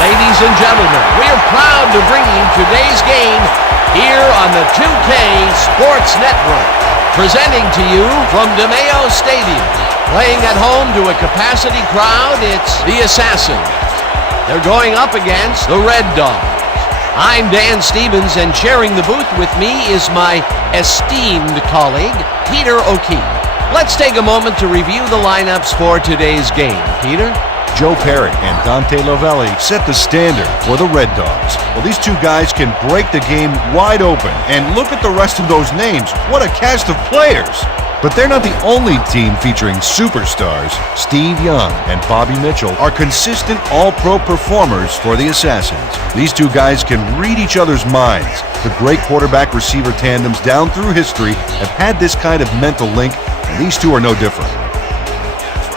Ladies and gentlemen, we are proud to bring you today's game here on the 2K Sports Network. Presenting to you from DeMayo Stadium. Playing at home to a capacity crowd, it's the Assassins. They're going up against the Red Dogs. I'm Dan Stevens, and sharing the booth with me is my esteemed colleague, Peter O'Keefe. Let's take a moment to review the lineups for today's game. Peter? Joe Parrott and Dante Lovelli set the standard for the Red Dogs. Well, these two guys can break the game wide open. And look at the rest of those names. What a cast of players. But they're not the only team featuring superstars. Steve Young and Bobby Mitchell are consistent all-pro performers for the Assassins. These two guys can read each other's minds. The great quarterback-receiver tandems down through history have had this kind of mental link, and these two are no different.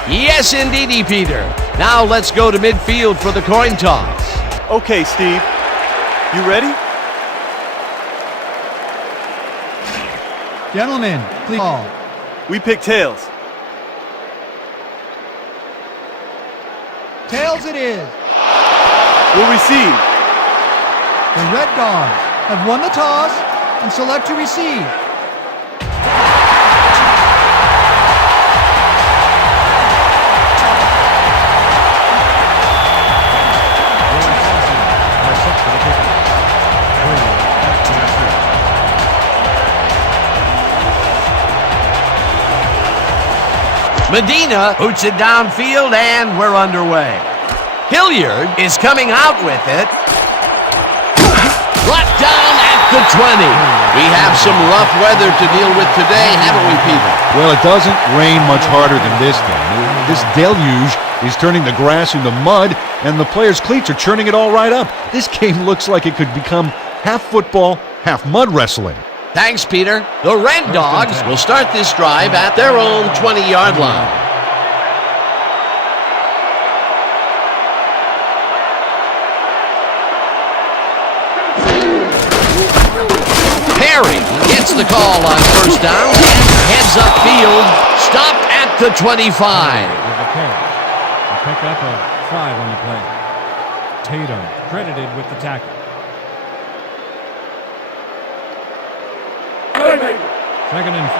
Yes, indeedy, Peter. Now let's go to midfield for the coin toss. Okay, Steve. You ready? Gentlemen, please call. We pick tails. Tails it is. We'll receive. The Red Dogs have won the toss and select to receive. Medina boots it downfield, and we're underway. Hilliard is coming out with it. Brought down at the 20. We have some rough weather to deal with today, haven't we, Peter? Well, it doesn't rain much harder than this thing. This deluge is turning the grass into mud, and the players' cleats are churning it all right up. This game looks like it could become half football, half mud wrestling. Thanks, Peter. The Red Dogs will start this drive at their own 20-yard line. Perry gets the call on first down and heads upfield, stopped at the 25. A pickup of 5 on the play. Tatum credited with the tackle. Second and 4.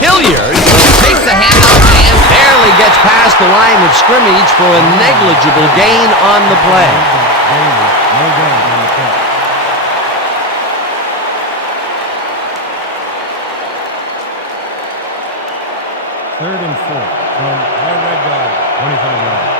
Hilliard takes the handoff and barely gets past the line of scrimmage for a negligible gain on the play. No gain on the play. Third and 4 from the Red Dog, 25 yards.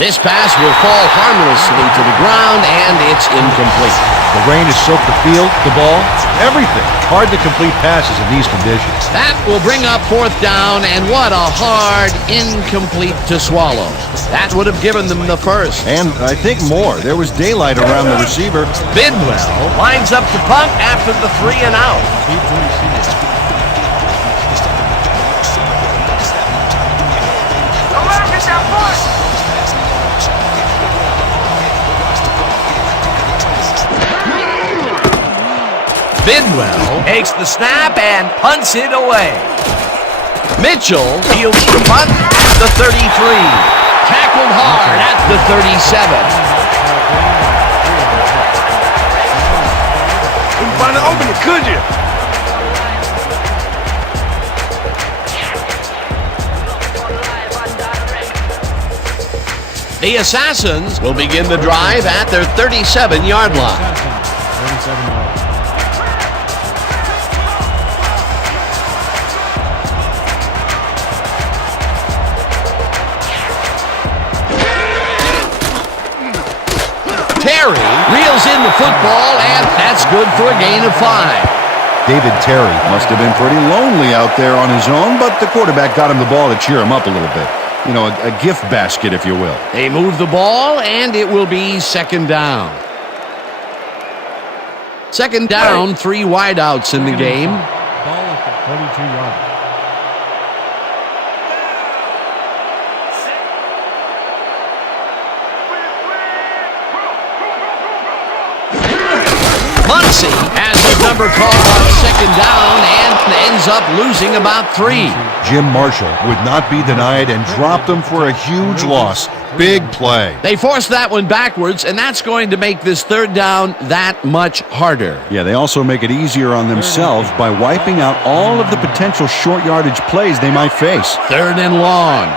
This pass will fall harmlessly to the ground, and it's incomplete. The rain has soaked the field, the ball, everything. Hard to complete passes in these conditions. That will bring up fourth down, and what a hard incomplete to swallow. That would have given them the first. And I think more. There was daylight around the receiver. Bidwell lines up to punt after the 3 and out. Bidwell takes the snap and punts it away. Mitchell fields the punt the 33. Tackled hard at the 37. Couldn't find an opening, could you? The Assassins will begin the drive at their 37-yard line. 37 yards. Terry reels in the football, and that's good for a gain of 5. David Terry must have been pretty lonely out there on his own, but the quarterback got him the ball to cheer him up a little bit. You know, a gift basket, if you will. They move the ball, and it will be second down. Second down, 3 wideouts in the game. Ball at the 42-yard. Muncie has his number called on second down and ends up losing about 3. Jim Marshall would not be denied and dropped him for a huge loss. Big play. They force that one backwards, and that's going to make this third down that much harder. Yeah, they also make it easier on themselves by wiping out all of the potential short yardage plays they might face. Third and long.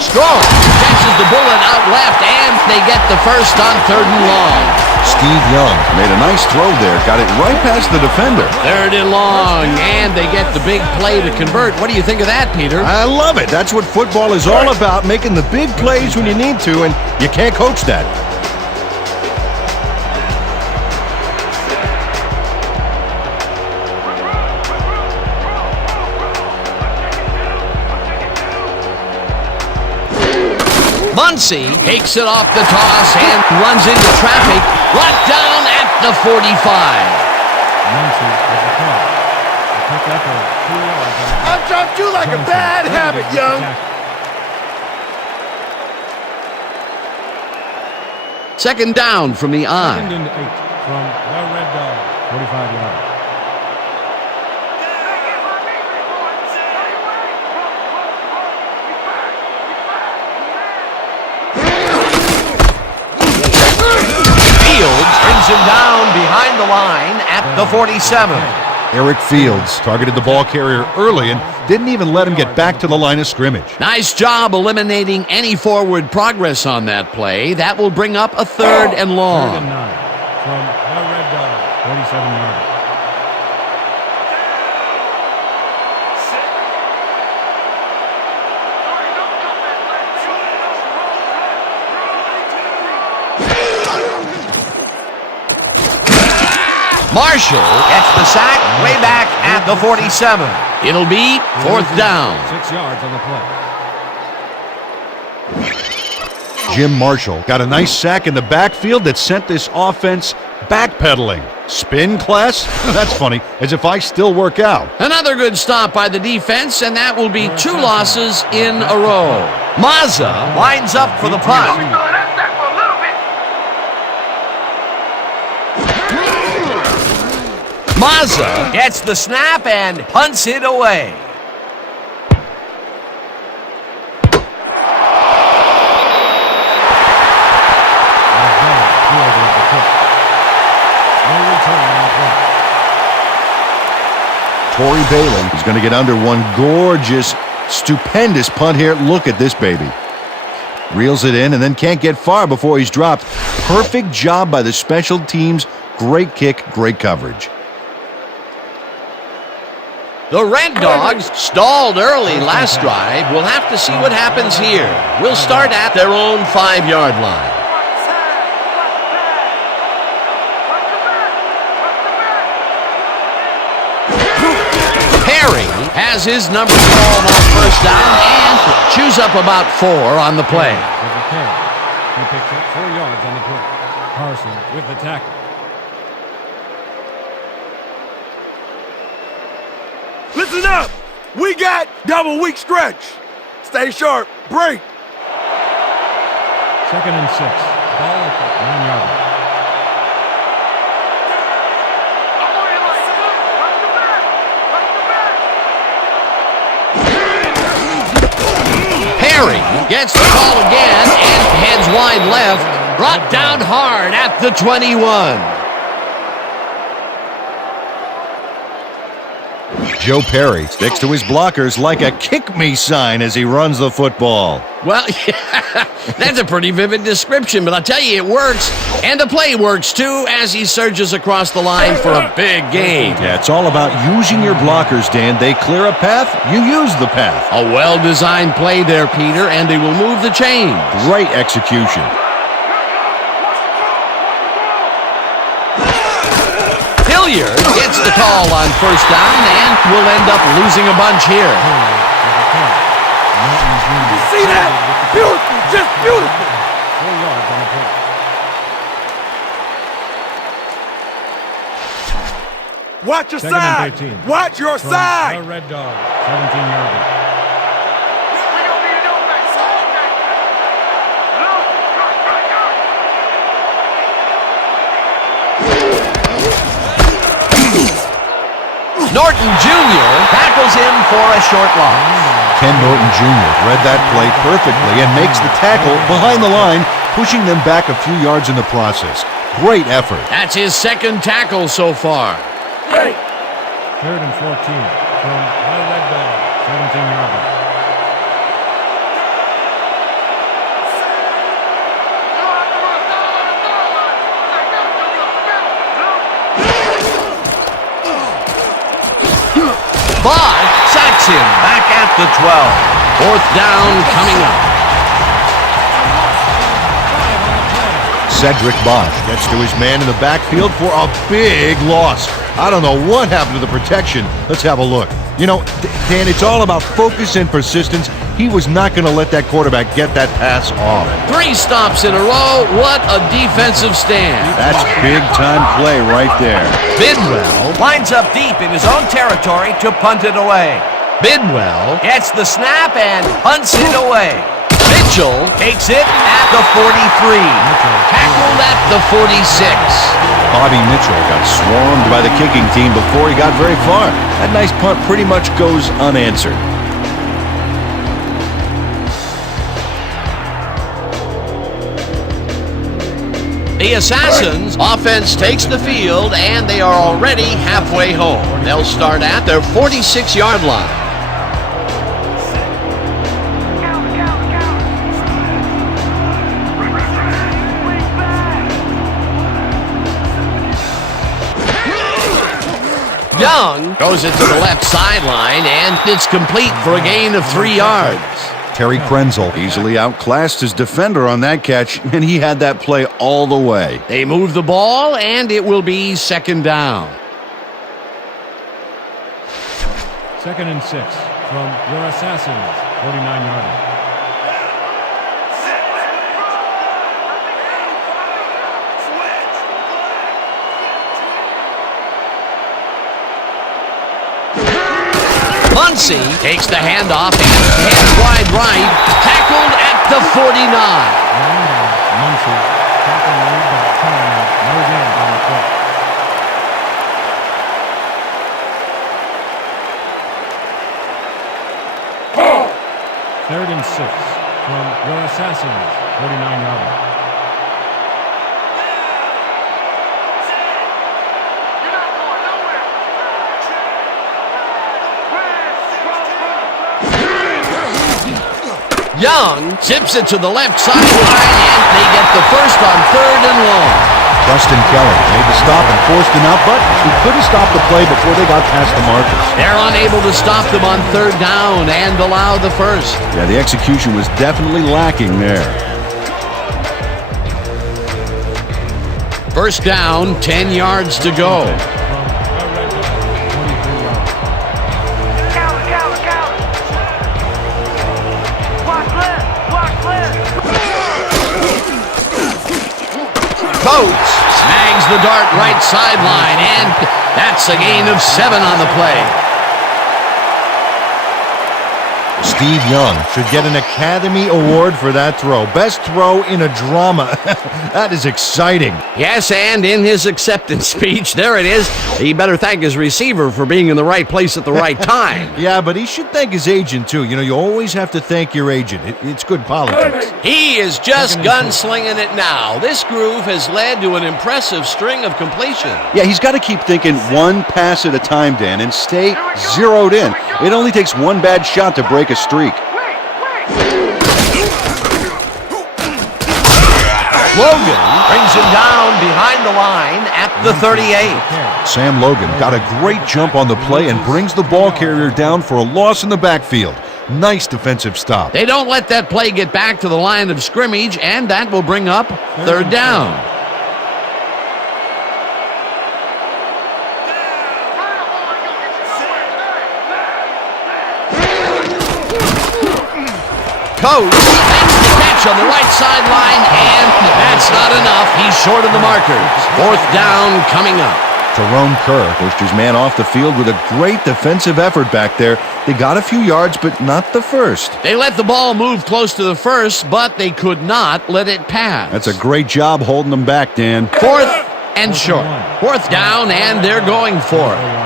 Strong catches the bullet out left, and they get the first on third and long. Steve Young made a nice throw there, got it right past the defender. Third and long, and they get the big play to convert. What do you think of that, Peter? I love it. That's what football is all about, making the big plays when you need to, and you can't coach that. Muncie takes it off the toss and runs into traffic, brought down at the 45. Muncie with the call. The pickup of 2 yards. I've dropped you like a bad habit, Young. Second down from the eye. Second and 8 from the Red Dog. 45 yards. Brings him down behind the line at the 47. Eric Fields targeted the ball carrier early and didn't even let him get back to the line of scrimmage. Nice job eliminating any forward progress on that play. That will bring up a third and long. Third and 9 from the Red Dog. 47 yards. Marshall gets the sack way back at the 47. It'll be fourth down. 6 yards on the play. Jim Marshall got a nice sack in the backfield that sent this offense backpedaling. Spin class? That's funny, as if I still work out. Another good stop by the defense, and that will be 2 losses in a row. Mazza lines up for the punt. Mazza gets the snap and punts it away. Torrey Balin is going to get under one gorgeous, stupendous punt here. Look at this baby. Reels it in and then can't get far before he's dropped. Perfect job by the special teams. Great kick, great coverage. The Red Dogs stalled early last drive. We'll have to see what happens here. We'll start at their own 5-yard line. Perry has his number called on first down and chews up about 4 on the play. With the carry. He picks up 4 yards on the play. Carson with the tackle. Listen up! We got double weak stretch. Stay sharp. Break. Second and 6. Ball at the 9-yard Perry gets the call again and heads wide left. Brought down hard at the 21. Joe Perry sticks to his blockers like a kick-me sign as he runs the football. Well, yeah, that's a pretty vivid description, but I'll tell you, it works. And the play works, too, as he surges across the line for a big gain. Yeah, it's all about using your blockers, Dan. They clear a path, you use the path. A well-designed play there, Peter, and they will move the chains. Great execution. Hilliard gets the call on first down and will end up losing a bunch here. You see that? Beautiful, just beautiful. 4 yards on the play. Watch your Second and side. 13. Watch your From side. the Red Dog, 17-yarder. Norton Jr. tackles him for a short loss. Ken Norton Jr. read that play perfectly and makes the tackle behind the line, pushing them back a few yards in the process. Great effort. That's his second tackle so far. Hey. 3rd and 14 from the Red Dog, 17-yarder. Bosch sacks him back at the 12. 4th down coming up. Cedric Bosch gets to his man in the backfield for a big loss. I don't know what happened to the protection. Let's have a look. You know, Dan, it's all about focus and persistence. He was not going to let that quarterback get that pass off. 3 stops in a row. What a defensive stand. That's big-time play right there. Bidwell Lines up deep in his own territory to punt it away. Gets the snap and punts it away. Mitchell Takes it at the 43. tackled at the 46. Bobby Mitchell got swarmed by the kicking team before he got very far. That nice punt pretty much goes unanswered. The Assassins' offense takes the field, and they are already halfway home. They'll start at their 46-yard line. Young goes it to the left sideline, and it's complete for a gain of 3 yards. Terry Krenzel easily outclassed his defender on that catch, and he had that play all the way. They move the ball, and it will be 2nd down. 2nd and 6 from your Assassins, 49-yarder. Muncy takes the handoff and heads wide right, tackled at the 49. Muncy, tackle made by Turner, no gains on the play. Third and 6 from your Assassins, 49-yarder. Young tips it to the left sideline, and they get the first on 3rd and long. Justin Kelly made the stop and forced him out, but he couldn't stop the play before they got past the markers. They're unable to stop them on 3rd down and allow the first. Yeah, the execution was definitely lacking there. First down, 10 yards to go. Coates snags the dart right sideline, and that's a gain of 7 on the play. Steve Young should get an Academy Award for that throw. Best throw in a drama. That is exciting. Yes, and in his acceptance speech, there it is. He better thank his receiver for being in the right place at the right time. Yeah, but he should thank his agent, too. You know, you always have to thank your agent. It's good politics. He is just gunslinging it now. This groove has led to an impressive string of completion. Yeah, he's got to keep thinking one pass at a time, Dan, and stay zeroed in. It only takes one bad shot to break a streak. Logan brings him down behind the line at the 38. Sam Logan got a great jump on the play and brings the ball carrier down for a loss in the backfield. Nice defensive stop. They don't let that play get back to the line of scrimmage, and that will bring up third down. Coach makes the catch on the right sideline, and that's not enough. He's short of the markers. Fourth down coming up. Tyrone Kerr pushed his man off the field with a great defensive effort back there. They got a few yards, but not the first. They let the ball move close to the first, but they could not let it pass. That's a great job holding them back, Dan. Fourth and short. Fourth down, and they're going for it.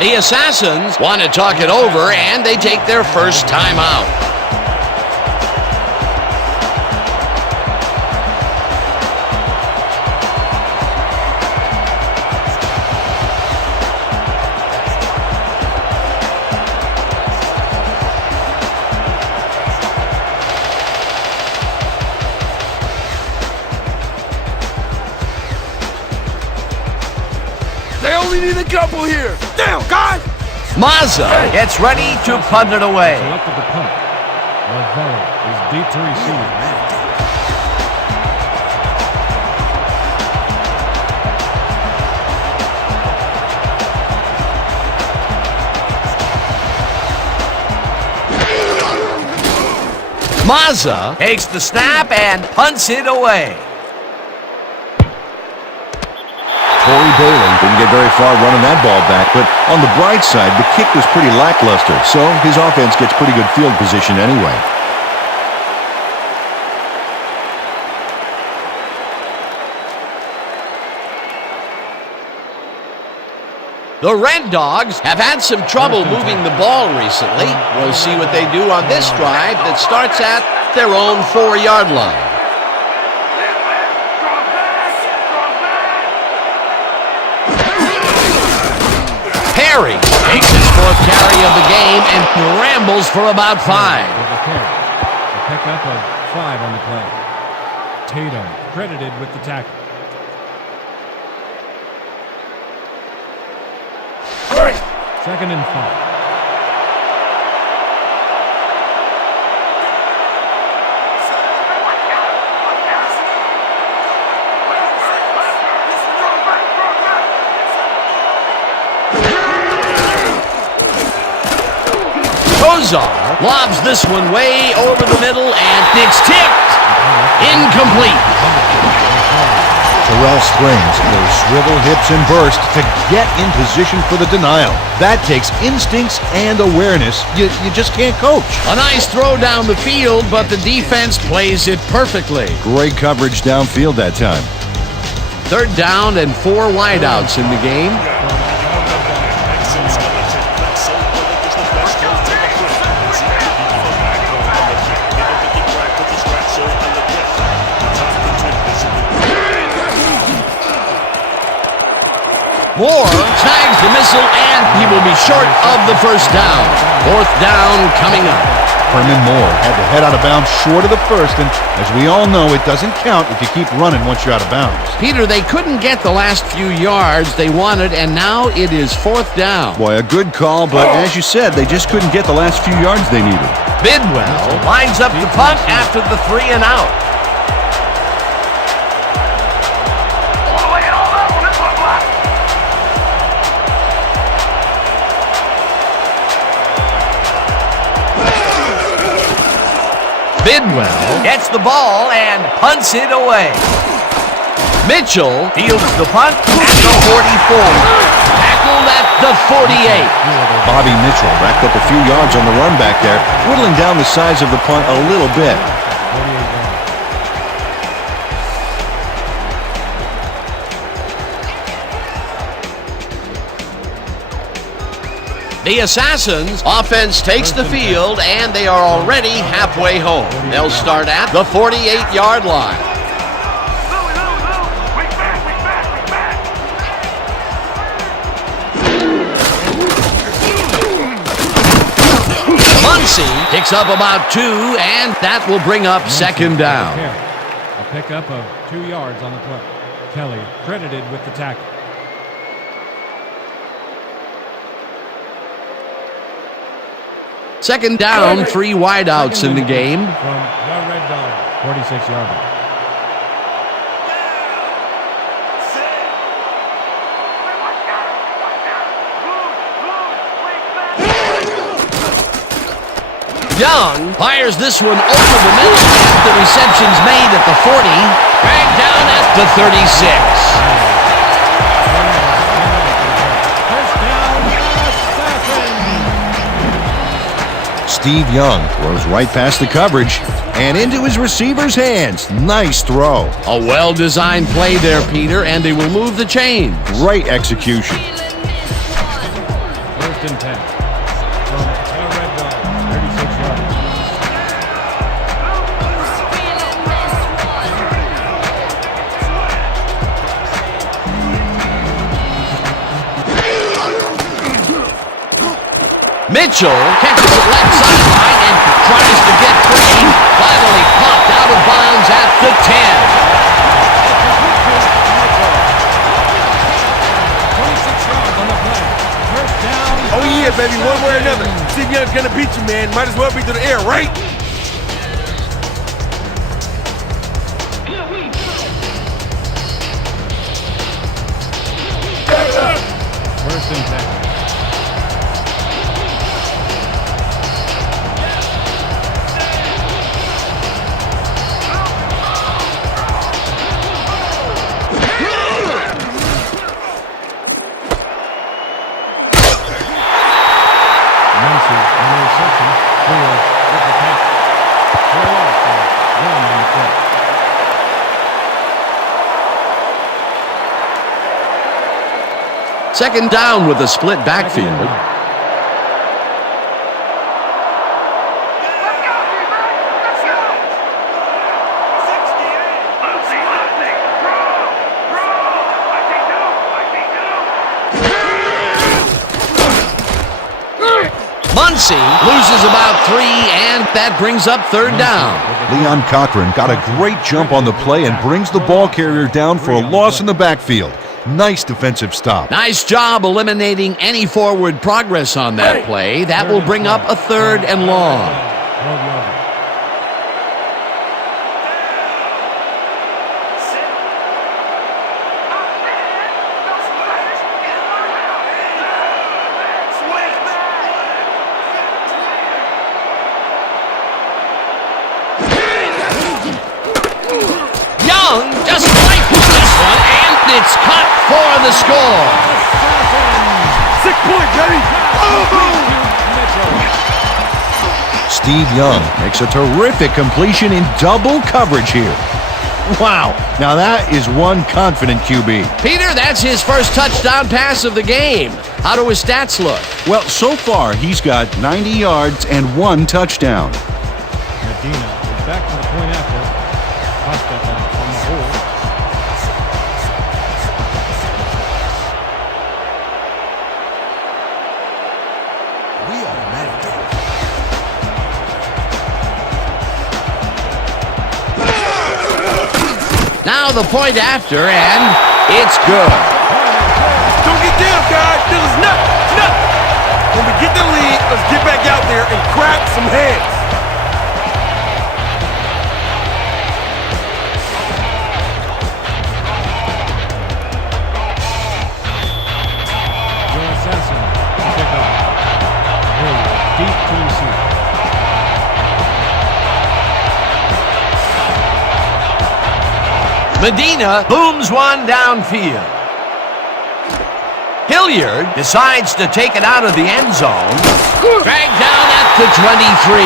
The Assassins want to talk it over, and they take their first time out. They only need a couple here. Damn, guys! Mazza gets ready to punt it away. Selected the punt. Lavelle is deep to receive. Mazza takes the snap and punts it away. Corey Bailey didn't get very far running that ball back, but on the bright side, the kick was pretty lackluster, so his offense gets pretty good field position anyway. The Red Dogs have had some trouble moving the ball recently. We'll see what they do on this drive that starts at their own 4-yard line. Perry takes his fourth carry of the game and rambles for about 5. A pickup of 5 on the play. Tatum credited with the tackle. Second and 5. Kozar lobs this one way over the middle, and it's tipped. Incomplete. Terrell Springs will swivel hips and burst to get in position for the denial. That takes instincts and awareness you just can't coach. A nice throw down the field, but the defense plays it perfectly. Great coverage downfield that time. Third down and 4 wideouts in the game. Moore tags the missile, and he will be short of the first down. Fourth down coming up. Herman Moore had to head out of bounds short of the first, and as we all know, it doesn't count if you keep running once you're out of bounds. Peter, they couldn't get the last few yards they wanted, and now it is fourth down. Boy, a good call, but as you said, they just couldn't get the last few yards they needed. Bidwell lines up the punt after the 3 and out. Bidwell gets the ball and punts it away. Mitchell Fields the punt at the 44. tackled at the 48. Bobby Mitchell racked up a few yards on the run back there, whittling down the size of the punt a little bit. 48 yards. The Assassins offense takes the field, and they are already halfway home. They'll start at the 48-yard line. Muncie picks up about 2, and that will bring up second down. A pickup of 2 yards on the play. Kelly credited with the tackle. Second down, 3 wideouts in the game. From the Red Dogs, 46-yard line. Young fires this one over the middle, and the reception's made at the 40, dragged down at the 36. Steve Young throws right past the coverage and into his receiver's hands. Nice throw. A well-designed play there, Peter, and they will move the chains. Great execution. First and 10. From the Red Dogs, 36 yards. Mitchell catches it left sideline and tries to get free. Finally popped out of bounds at the 10. 26 yards on the play. First down. Oh, yeah, baby, one way or another. Steve Young's gonna beat you, man. Might as well be through the air, right? First and 10. Second down with a split backfield. Muncie loses about 3, and that brings up third down. Leon Cochran got a great jump on the play and brings the ball carrier down for a loss in the backfield. Nice defensive stop. Nice job eliminating any forward progress on that play. That will bring up a third and long. 12 yards. Young just rifles this one, and it's cut for the score. 6 points, baby. Steve Young makes a terrific completion in double coverage here. Wow, now that is one confident QB. Peter, that's his first touchdown pass of the game. How do his stats look? Well, so far he's got 90 yards and 1 touchdown. Medina is back to the point after. Costa on the hold. Now the point after, and it's good. Don't get down, guys. This is nuts. When we get the lead, let's get back out there and crack some heads. Your assassin to pick up. Hilliard deep to receive. Medina booms one downfield. Hilliard decides to take it out of the end zone. Dragged down at the 23.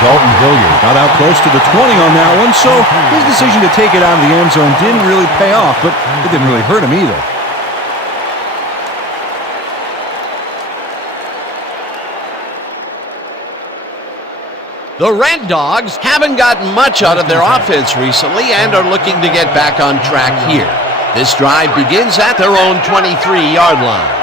Dalton Hilliard got out close to the 20 on that one, so his decision to take it out of the end zone didn't really pay off, but it didn't really hurt him either. The Red Dogs haven't gotten much out of their offense recently and are looking to get back on track here. This drive begins at their own 23-yard line.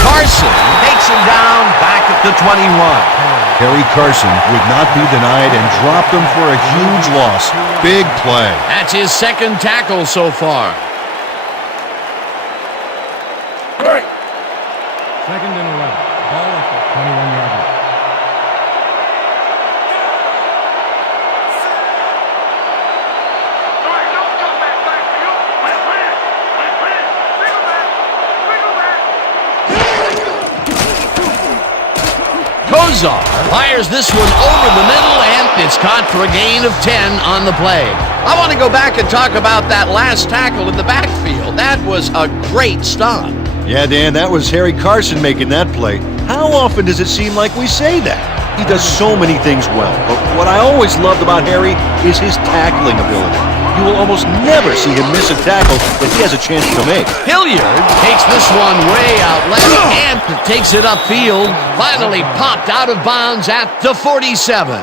Carson takes him down back at the 21. Harry Carson would not be denied and dropped him for a huge loss. Big play. That's his second tackle so far. Second and 11. Ball at the 21-yard line. Kozar fires this one over the middle, and it's caught for a gain of 10 on the play. I want to go back and talk about that last tackle in the backfield. That was a great stop. Yeah, Dan, that was Harry Carson making that play. How often does it seem like we say that? He does so many things well, but what I always loved about Harry is his tackling ability. You will almost never see him miss a tackle that he has a chance to make. Hilliard takes this one way out left and takes it upfield. Finally popped out of bounds at the 47.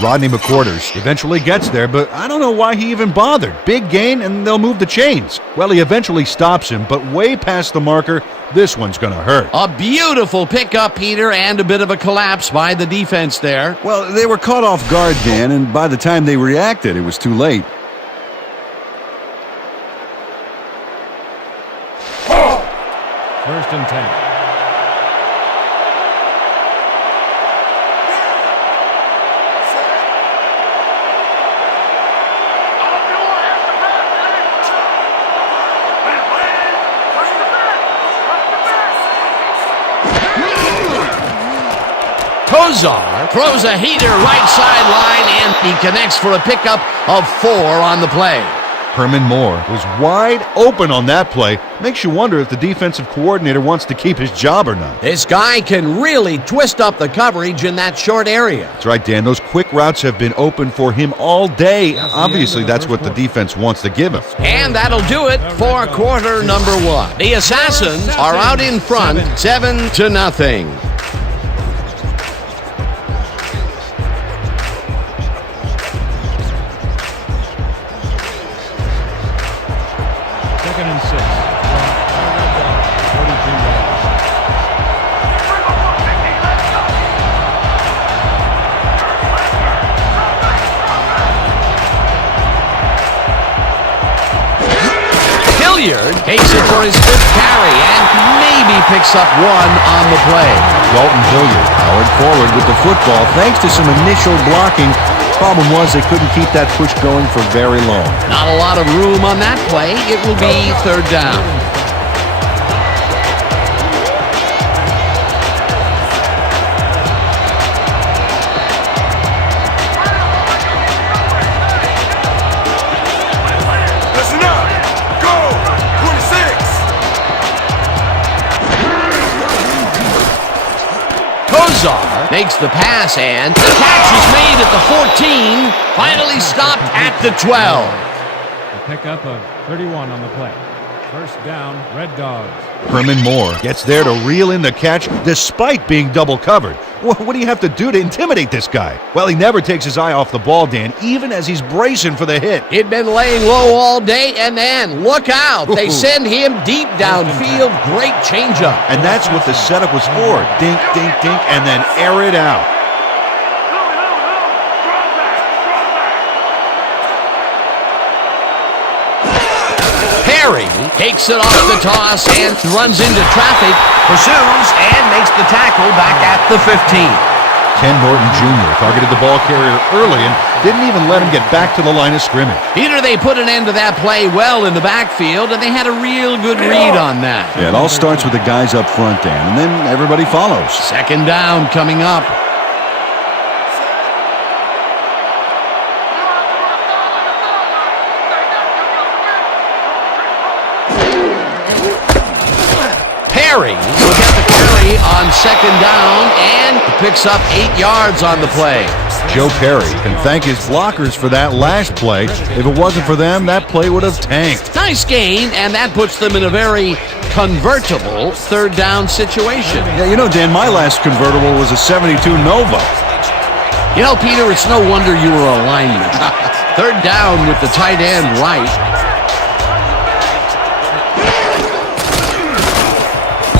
Rodney McQuarters eventually gets there, but I don't know why he even bothered. Big gain, and they'll move the chains. Well, he eventually stops him, but way past the marker, this one's going to hurt. A beautiful pickup, Peter, and a bit of a collapse by the defense there. Well, they were caught off guard, Dan, and by the time they reacted, it was too late. First and 10. Kozar throws a heater right sideline, and he connects for a pickup of 4 on the play. Herman Moore was wide open on that play. Makes you wonder if the defensive coordinator wants to keep his job or not. This guy can really twist up the coverage in that short area. That's right, Dan. Those quick routes have been open for him all day. Obviously, that's what the defense wants to give him. And that'll do it for quarter number 1. The Assassins are out in front, 7-0. Second and 6. 42 yards. Hilliard takes it for his 5th carry and maybe picks up 1 on the play. Dalton Hilliard powered forward with the football thanks to some initial blocking. Problem was they couldn't keep that push going for very long. Not a lot of room on that play. It will be 3rd down. Listen up. Go. 26. Kozar makes the pass, and the catch is made at the 14. Finally stopped at the 12. A pickup of 31 on the play. First down, Red Dogs. Herman Moore gets there to reel in the catch despite being double covered. What do you have to do to intimidate this guy? Well, he never takes his eye off the ball, Dan, even as he's bracing for the hit. He'd been laying low all day, and then, look out, they send him deep downfield. Great changeup. And that's what the setup was for. Dink, dink, dink, and then air it out. Perry takes it off the toss and runs into traffic, pursues, and makes the tackle back at the 15. Ken Norton Jr. targeted the ball carrier early, and didn't even let him get back to the line of scrimmage. Peter, they put an end to that play well in the backfield, and they had a real good read on that. Yeah, it all starts with the guys up front, Dan, and then everybody follows. Second down coming up. Perry will get the carry on second down and picks up 8 yards on the play. Joe Perry can thank his blockers for that last play. If it wasn't for them, that play would have tanked. Nice gain, and that puts them in a very convertible third down situation. Yeah, you know, Dan, my last convertible was a 72 Nova. You know, Peter, it's no wonder you were a lineman. Third down with the tight end right.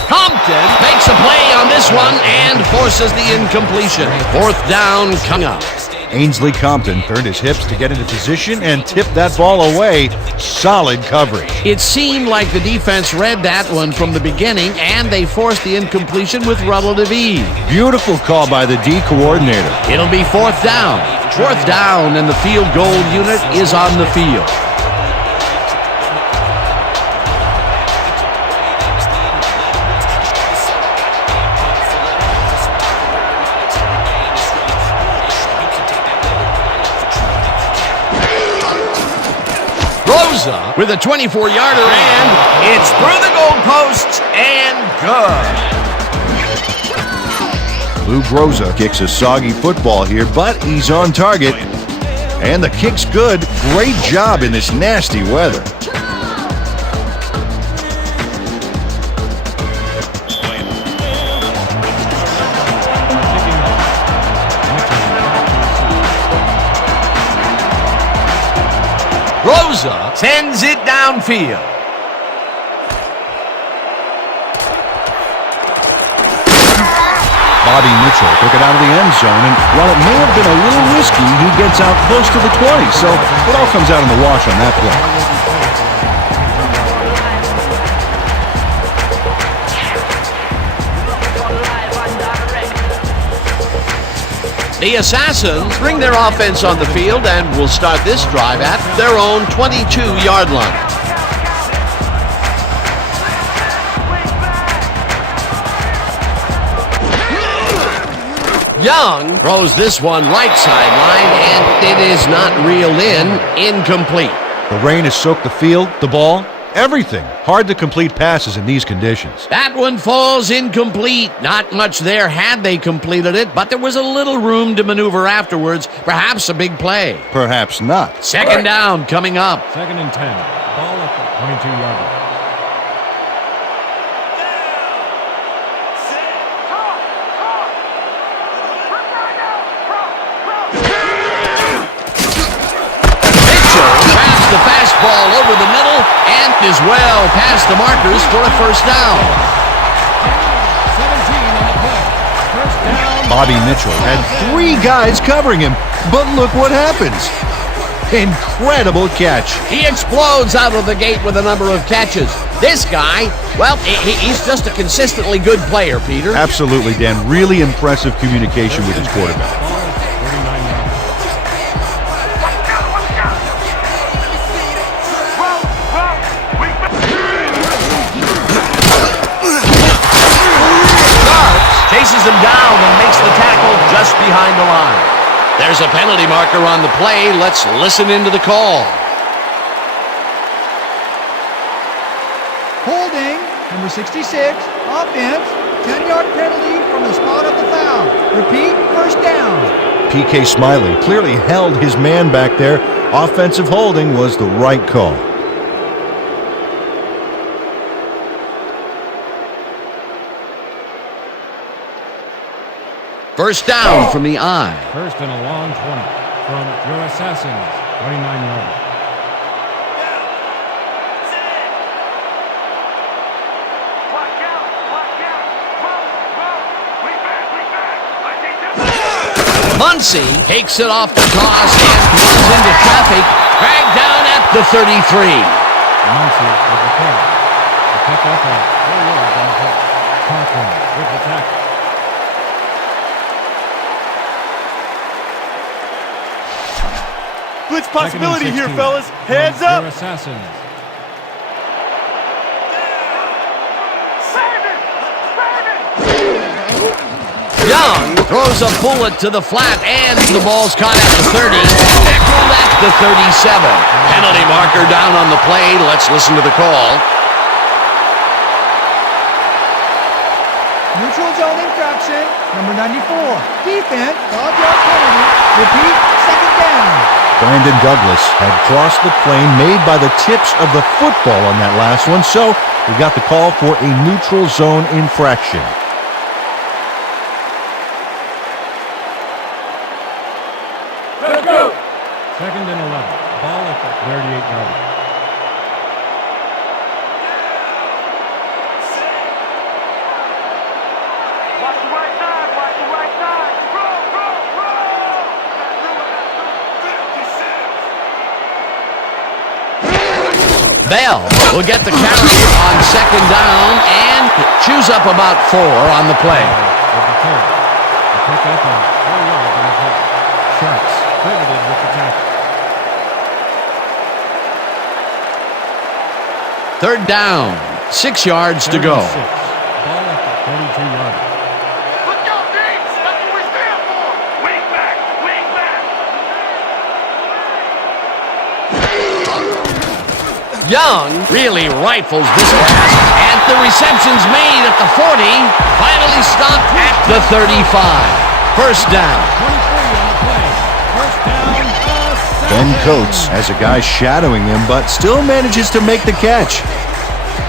Compton makes a play on this one and forces the incompletion. Fourth down coming up. Ainsley Compton turned his hips to get into position and tipped that ball away. Solid coverage. It seemed like the defense read that one from the beginning, and they forced the incompletion with relative ease. Beautiful call by the D coordinator. It'll be fourth down. Fourth down, and the field goal unit is on the field. With a 24-yarder, and It's through the goalposts and good. Lou Groza kicks a soggy football here, but he's on target. And the kick's good. Great job in this nasty weather. Rosa Sends it downfield. Bobby Mitchell took it out of the end zone, and while it may have been a little risky, he gets out close to the 20, so it all comes out in the wash on that play. The Assassins bring their offense on the field and will start this drive at their own 22-yard line. Young throws this one right sideline, and it is not reeled in. Incomplete. The rain has soaked the field, the ball, everything. Hard to complete passes in these conditions. That one falls incomplete. Not much there had they completed it, but there was a little room to maneuver afterwards. Perhaps a big play. Perhaps not. Second down coming up. Second and 10. Ball at the 22-yard line. The fastball over the middle and is well past the markers for a first down. 17 on the play. First down. Bobby Mitchell had 3 guys covering him, but look what happens. Incredible catch. He explodes out of the gate with a number of catches. This guy, well, he's just a consistently good player, Peter. Absolutely, Dan. Really impressive communication with his quarterback. Chases him down and makes the tackle just behind the line. There's a penalty marker on the play. Let's listen into the call. Holding, number 66, offense, 10-yard penalty from the spot of the foul. Repeat, first down. P.K. Smiley clearly held his man back there. Offensive holding was the right call. First down from the eye. First and a long 20 from your Assassins, 29 yards. Muncy takes it off the toss and runs into traffic, dragged down at the 33. Muncy with the carry. The pick up at 4 yards on the play. Conklin with the tackle. Blitz Second and possibility here, 16 fellas. from Heads up. your Assassins. Young throws a bullet to the flat, and the ball's caught at the 30. Tackled at the 37. Penalty marker down on the play. Let's listen to the call. Neutral zone infraction, number 94. Defense, 12-yard penalty. Repeat, second down. Brandon Douglas had crossed the plane made by the tips of the football on that last one, so we got the call for a neutral zone infraction. Let's go. Second and 11. Ball at the 38-yard line. Watch the right side. Watch the right side. Roll, roll, roll. Bell will get the carry on second down and chews up about 4 on the play. With the carry. The pick up of 4 yards on the play. Sharps credited with the tackle. Third down, 6 yards to 36. go. Ball at the 32-yard line. Let's go, Deeds. That's what we stand for. Wing back. Wing back. Young really rifles this pass, and the reception's made at the 40. Finally stopped at the 35. First down. 23 on the play. First down. Ben Coates has a guy shadowing him, but still manages to make the catch.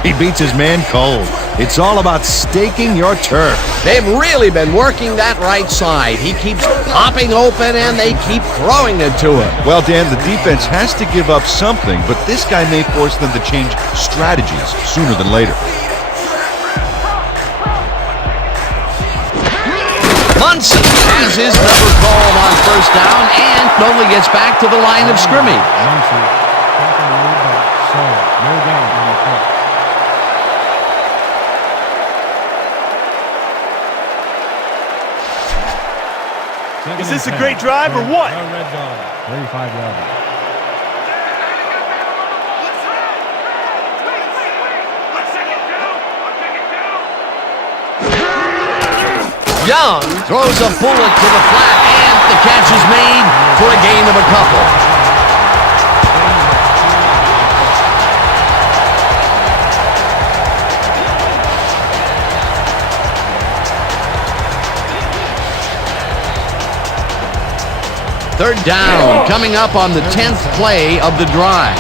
He beats his man cold. It's all about staking your turf. They've really been working that right side. He keeps popping open, and they keep throwing it to him. Well, Dan, the defense has to give up something, but this guy may force them to change strategies sooner than later. Munson has his number called on first down and only gets back to the line of scrimmage. Munson. Tackle made by Sawyer. No gain on the play. Second Is this and a 10. great drive or what? The Red Dog. 35-yard line. Young throws a bullet to the flat, and the catch is made for a gain of a couple. Third down, coming up on the 10th play of the drive.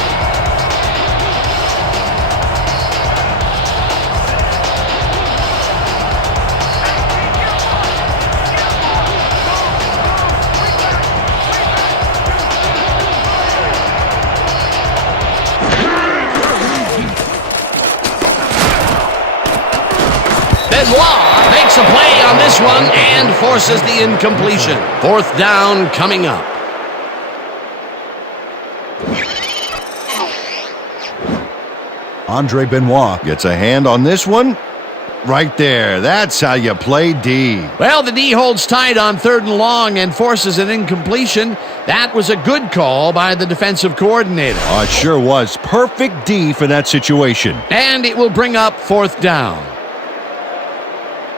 Benoit makes a play on this one and forces the incompletion. Fourth down coming up. Andre Benoit gets a hand on this one. Right there. That's how you play D. Well, the D holds tight on third and long and forces an incompletion. That was a good call by the defensive coordinator. Oh, it sure was. Perfect D for that situation. And it will bring up fourth down.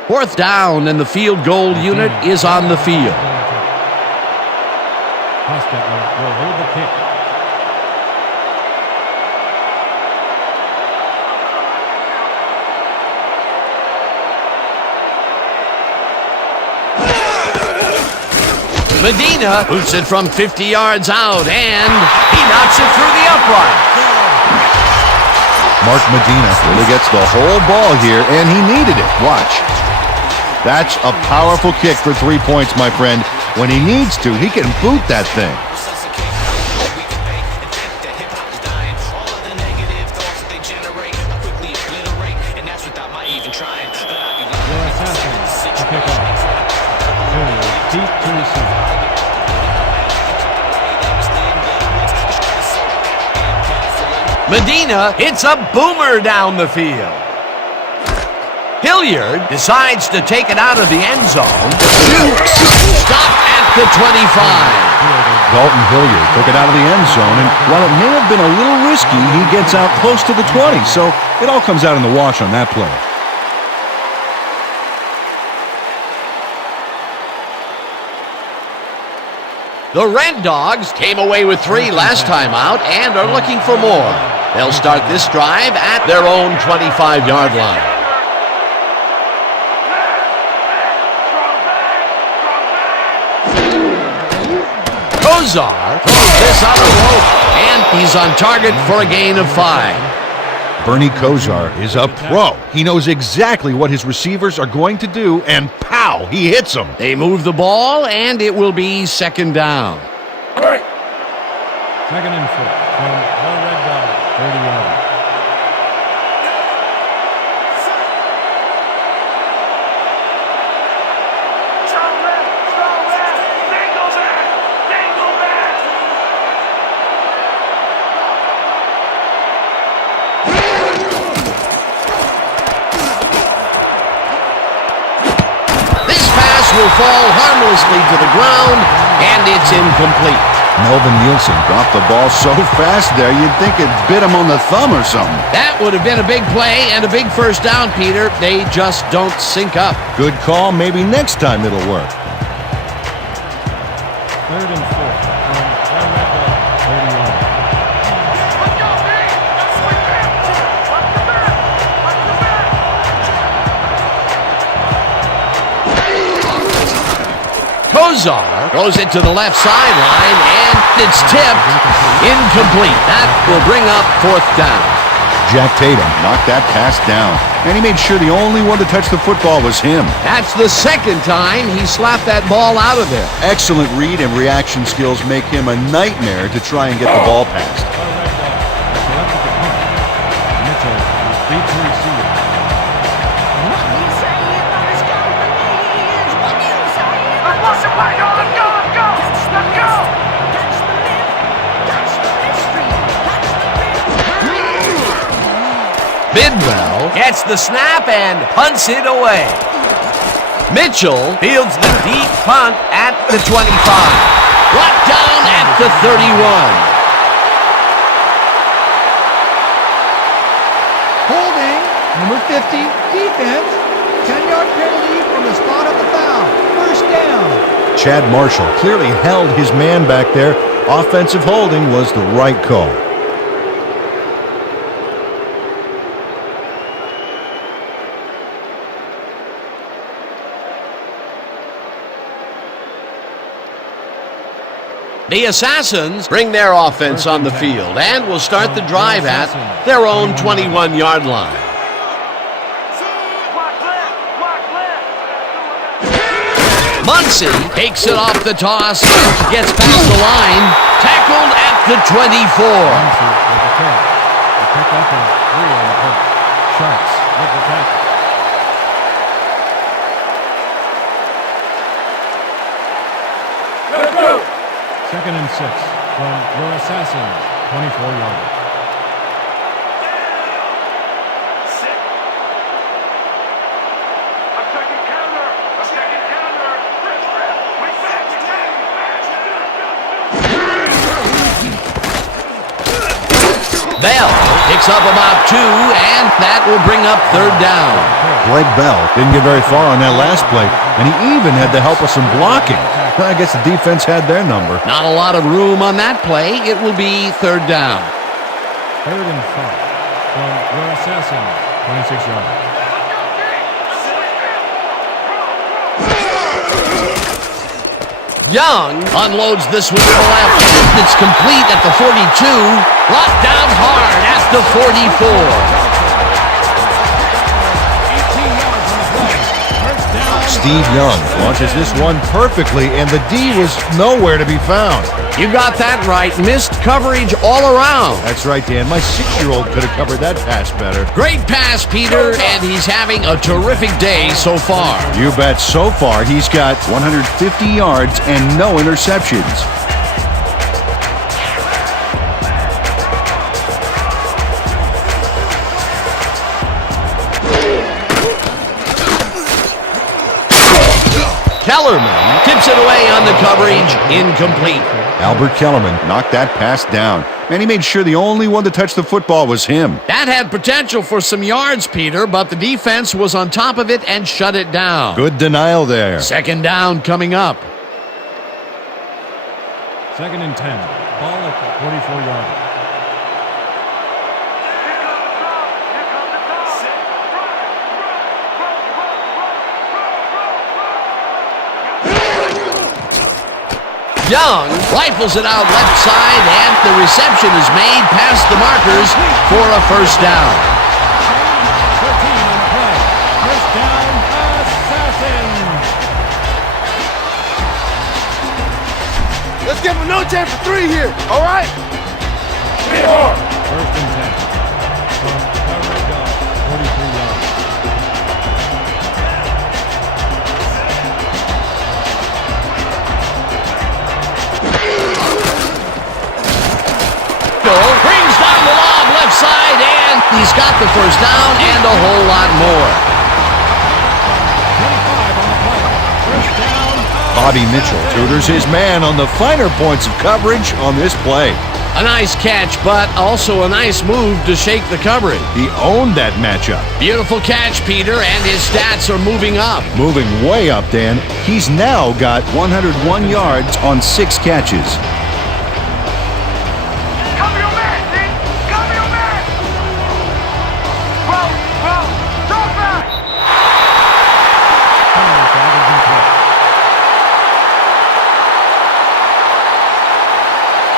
Fourth down, and the field goal unit is on the field. Hostetler will hold the kick. Medina boots it from 50 yards out, and he knocks it through the upright. Mark Medina really gets the whole ball here, and he needed it. Watch. That's a powerful kick for 3 points, my friend. When he needs to, he can boot that thing. Your Assassins to kick off. Hilliard deep to receive. Medina hits a boomer down the field. Hilliard decides to take it out of the end zone. Stopped at the 25. Dalton Hilliard took it out of the end zone, and while it may have been a little risky, he gets out close to the 20, so it all comes out in the wash on that play. The Red Dogs came away with 3 last time out and are looking for more. They'll start this drive at their own 25-yard line. Kozar throws this on the rope, and he's on target for a gain of 5. Bernie Kosar is a pro. He knows exactly what his receivers are going to do, and pow, he hits them. They move the ball, and it will be 2nd down. 2nd and 4 from the Red Dogs, 30-yard. Will fall harmlessly to the ground, and it's incomplete. Melvin Nielsen dropped the ball so fast there, you'd think it bit him on the thumb or something. That would have been a big play and a big first down, Peter. They just don't sync up. Good call. Maybe next time it'll work. 3rd and 4 from the Red Dogs, 30-yard. Kozar throws it to the left sideline, and it's tipped. Incomplete. That will bring up 4th down. Jack Tatum knocked that pass down, and he made sure the only one to touch the football was him. That's the 2nd time he slapped that ball out of there. Excellent read and reaction skills make him a nightmare to try and get the ball past. Mitchell beats the receiver. Bidwell Gets the snap and punts it away. Mitchell Fields the deep punt at the 25. brought down at the 31. Holding, number 50, defense. 10-yard penalty from the spot of the foul. 1st down. Chad Marshall clearly held his man back there. Offensive holding was the right call. The Assassins bring their offense on the field and will start the drive at their own 21-yard line. Muncy takes it off the toss, gets past the line, tackled at the 24. Muncy with the catch. They pick up a 3 on the play. Sharks with the tackle. Second and 6 from your Assassins, 24-yard. Bell picks up about 2, and that will bring up 3rd down. Greg Bell didn't get very far on that last play, and he even had the help of some blocking. I guess the defense had their number. Not a lot of room on that play. It will be 3rd down. 3rd and 5 from your Assassins, 26 yards. Young unloads this one to the left. It's complete at the 42. Brought down hard at the 44. Steve Young launches this one perfectly, and the D was nowhere to be found. You got that right. Missed coverage all around. That's right, Dan. My 6-year-old could have covered that pass better. Great pass, Peter, and he's having a terrific day so far. You bet. So far, he's got 150 yards and no interceptions. Kellerman tips it away on the coverage. Incomplete. Albert Kellerman knocked that pass down, and he made sure the only one to touch the football was him. That had potential for some yards, Peter, but the defense was on top of it and shut it down. Good denial there. Second down coming up. 2nd and 10. Ball at the 44-yard line. Young rifles it out left side, and the reception is made past the markers for a first down. 13 on the play. First down, Assassins. Let's give him no chance for 3 here, all right? First and 10. From the Red Dog, 43 yards. Brings down the lob left side, and he's got the first down and a whole lot more. 25 on the play. First down. Bobby Mitchell tutors his man on the finer points of coverage on this play. A nice catch, but also a nice move to shake the coverage. He owned that matchup. Beautiful catch, Peter, and his stats are moving up. Moving way up, Dan. He's now got 101 yards on 6 catches. Cover your man, D! Cover your man! Roll! Drop back! Penalty flag is in play.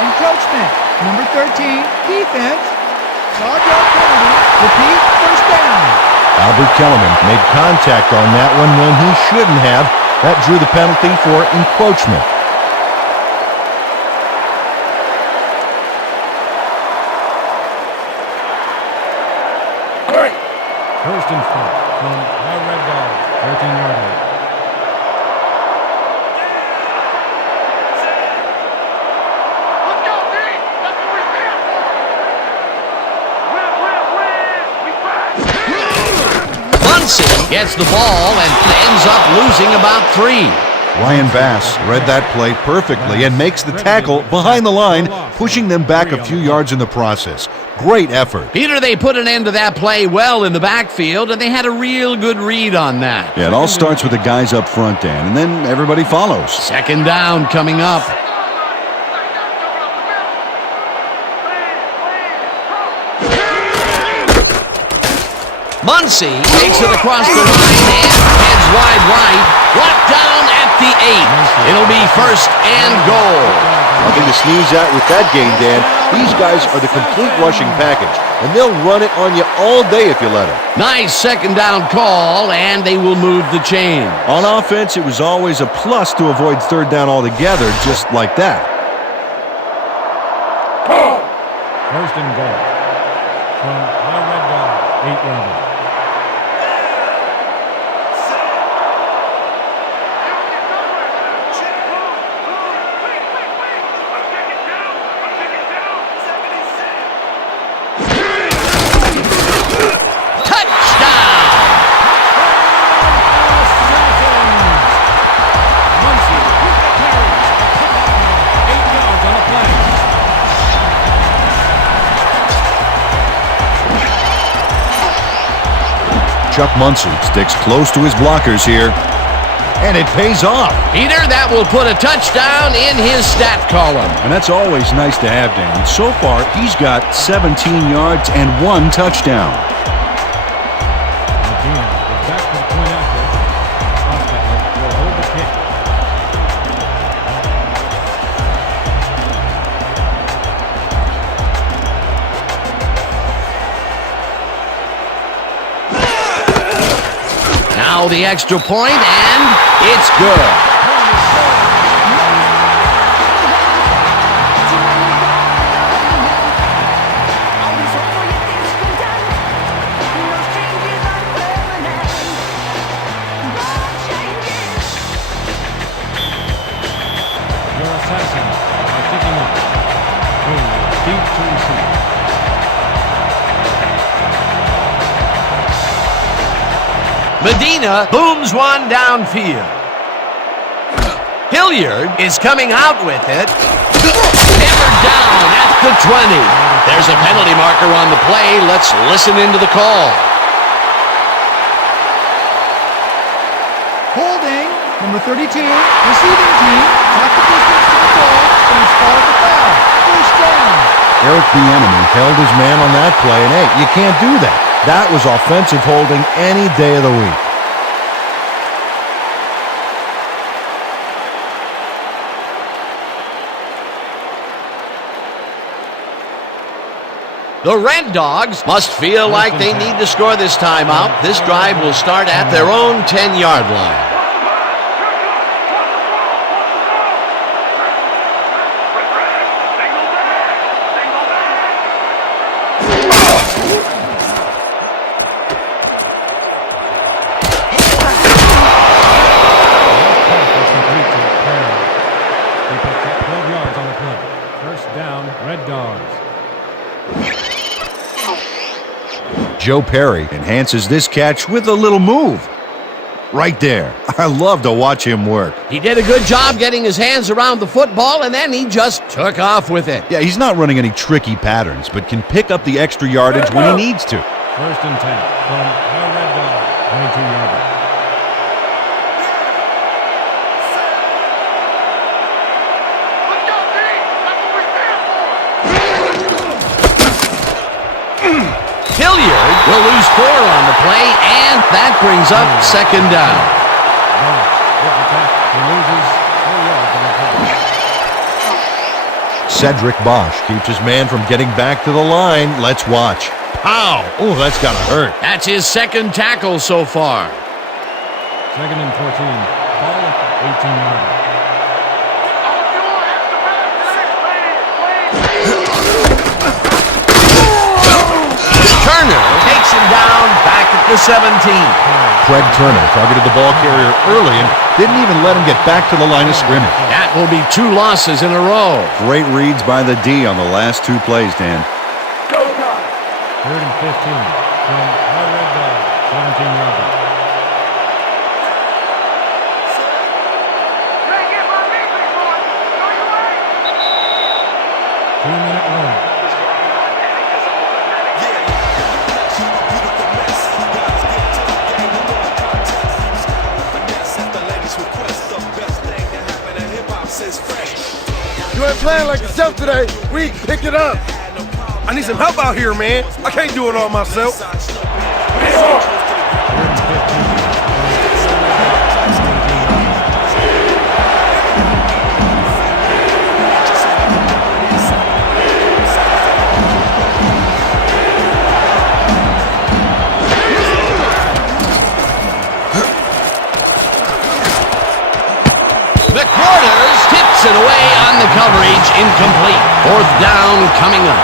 Encroachment. Number 13, defense. 5-yard penalty. Repeat, first down. Albert Kellerman made contact on that one when he shouldn't have. That drew the penalty for encroachment. First and 4 from the Red Dog, 13-yard line. Let's go, D! That's what we're here for! Win! We back! Muncy gets the ball and ends up losing about 3. Ryan Bass read that play perfectly and makes the tackle behind the line, pushing them back a few yards in the process. Great effort. Peter, they put an end to that play well in the backfield, and they had a real good read on that. Yeah, it all starts with the guys up front, Dan, and then everybody follows. Second down coming up. Muncy takes it across the line and heads wide right. Brought down at the 8. It'll be first and goal. Nothing to sneeze at with that game, Dan. These guys are the complete rushing package, and they'll run it on you all day if you let them. Nice second down call, and they will move the chain. On offense, it was always a plus to avoid third down altogether, just like that. First and goal from the Red Dog, 8-yard line. Chuck Muncy sticks close to his blockers here, and it pays off. Peter, that will put a touchdown in his stat column. And that's always nice to have, Dan. So far, he's got 17 yards and 1 touchdown. Medina is back to the point after. Osweiler will hold the kick. Now the extra point, and it's good. Your Assassins are kicking off. Deep to receive. Medina booms one downfield. He'll Hilliard is coming out with it. Hammered down at the 20. There's a penalty marker on the play. Let's listen into the call. Holding, number 32, receiving team, half the distance to the goal from the spot of the foul. First down. Eric Bieniemy held his man on that play, and hey, you can't do that. That was offensive holding any day of the week. The Red Dogs must feel like they need to score this timeout. This drive will start at their own 10-yard line. He picked up 12 yards on the play. First down, Red Dogs. Joe Perry enhances this catch with a little move. Right there. I love to watch him work. He did a good job getting his hands around the football, and then he just took off with it. Yeah, he's not running any tricky patterns, but can pick up the extra yardage when he needs to. First and 10 from the Red Dogs, 22-yarder. Hilliard will lose 4 on the play, and that brings up second down. Cedric Bosch keeps his man from getting back to the line. Let's watch. Pow! Oh, that's gotta hurt. That's his second tackle so far. Second and 14. Ball at the 18-yarder. Turner takes him down back at the 17. Craig Turner targeted the ball carrier early and didn't even let him get back to the line of scrimmage. That will be 2 losses in a row. Great reads by the D on the last 2 plays, Dan. Third and 15 from the Red Dogs, 17-yarder. Two-minute warning. You ain't playing like yourself today. We pick it up. I need some help out here, man. I can't do it all myself. It away on the coverage, incomplete. Fourth down coming up.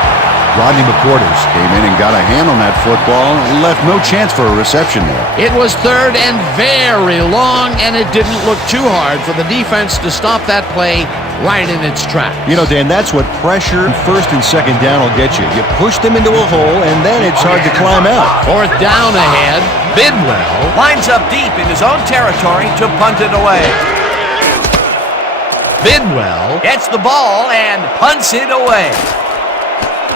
Rodney McQuarters came in and got a hand on that football and left no chance for a reception there. It was third and very long, and it didn't look too hard for the defense to stop that play right in its tracks. You know, Dan, that's what pressure and first and second down will get you. You push them into a hole, and then it's hard to climb out. Fourth down ahead. Bidwell Lines up deep in his own territory to punt it away. Bidwell Gets the ball and punts it away.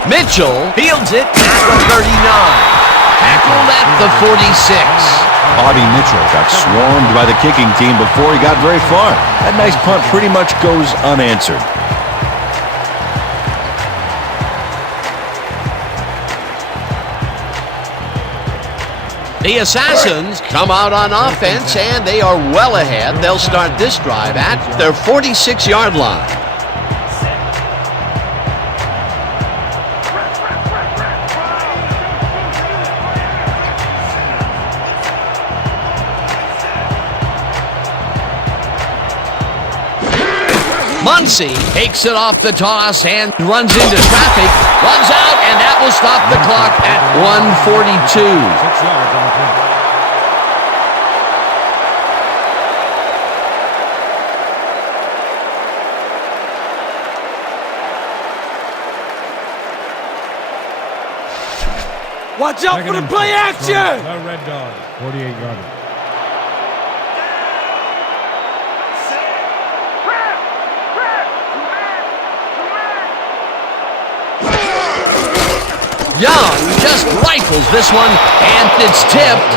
Mitchell Fields it at the 39. tackled at the 46. Bobby Mitchell got swarmed by the kicking team before he got very far. That nice punt pretty much goes unanswered. The Assassins come out on offense, and they are well ahead. They'll start this drive at their 46-yard line. Muncy takes it off the toss and runs into traffic, runs out, and that will stop the clock at 1:42. 6 yards on the play. Watch out for the play action! The Red Dog, 48-yarder. Young just rifles this one, and it's tipped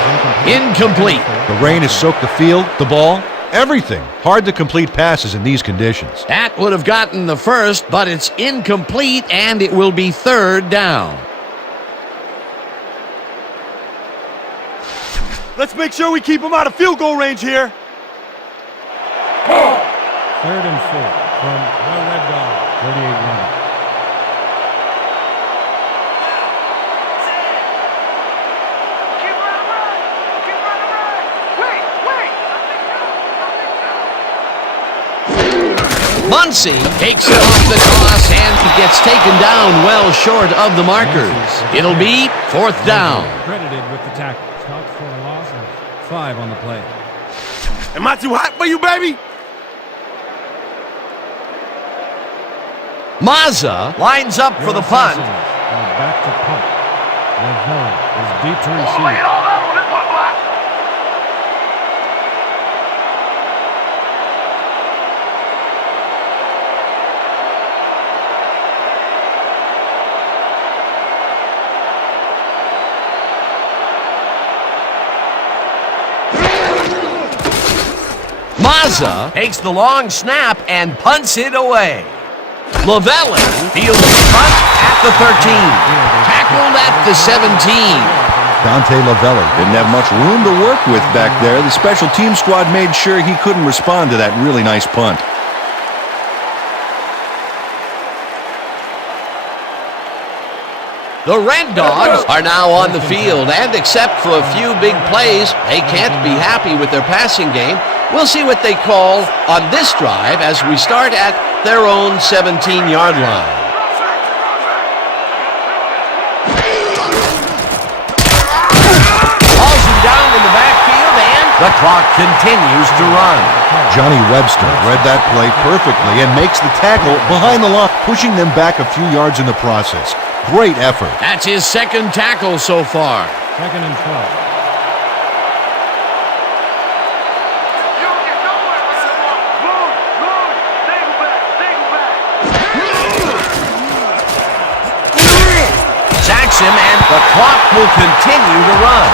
incomplete. The rain has soaked the field, the ball, everything. Hard to complete passes in these conditions. That would have gotten the first, but it's incomplete, and it will be third down. Let's make sure we keep them out of field goal range here. 3rd and 4 from the Red Dog, 38-1. Muncie takes it off the toss and gets taken down well short of the markers. It'll be 4th down. Credited with the tackle. Stopped for a loss of 5 on the play. Am I too hot for you, baby? Mazza lines up for the punt. Back to punt. Lavelle is deep to receive. Mazza takes the long snap and punts it away. Lavelle fields the punt at the 13. Tackled at the 17. Dante Lavelle didn't have much room to work with back there. The special team squad made sure he couldn't respond to that really nice punt. The Red Dogs are now on the field, and except for a few big plays, they can't be happy with their passing game. We'll see what they call on this drive as we start at their own 17-yard line. Hauls him down in the backfield, and the clock continues to run. Johnny Webster read that play perfectly and makes the tackle behind the line, pushing them back a few yards in the process. Great effort. That's his 2nd tackle so far. 2nd and 12. Sacks him, and the clock will continue to run.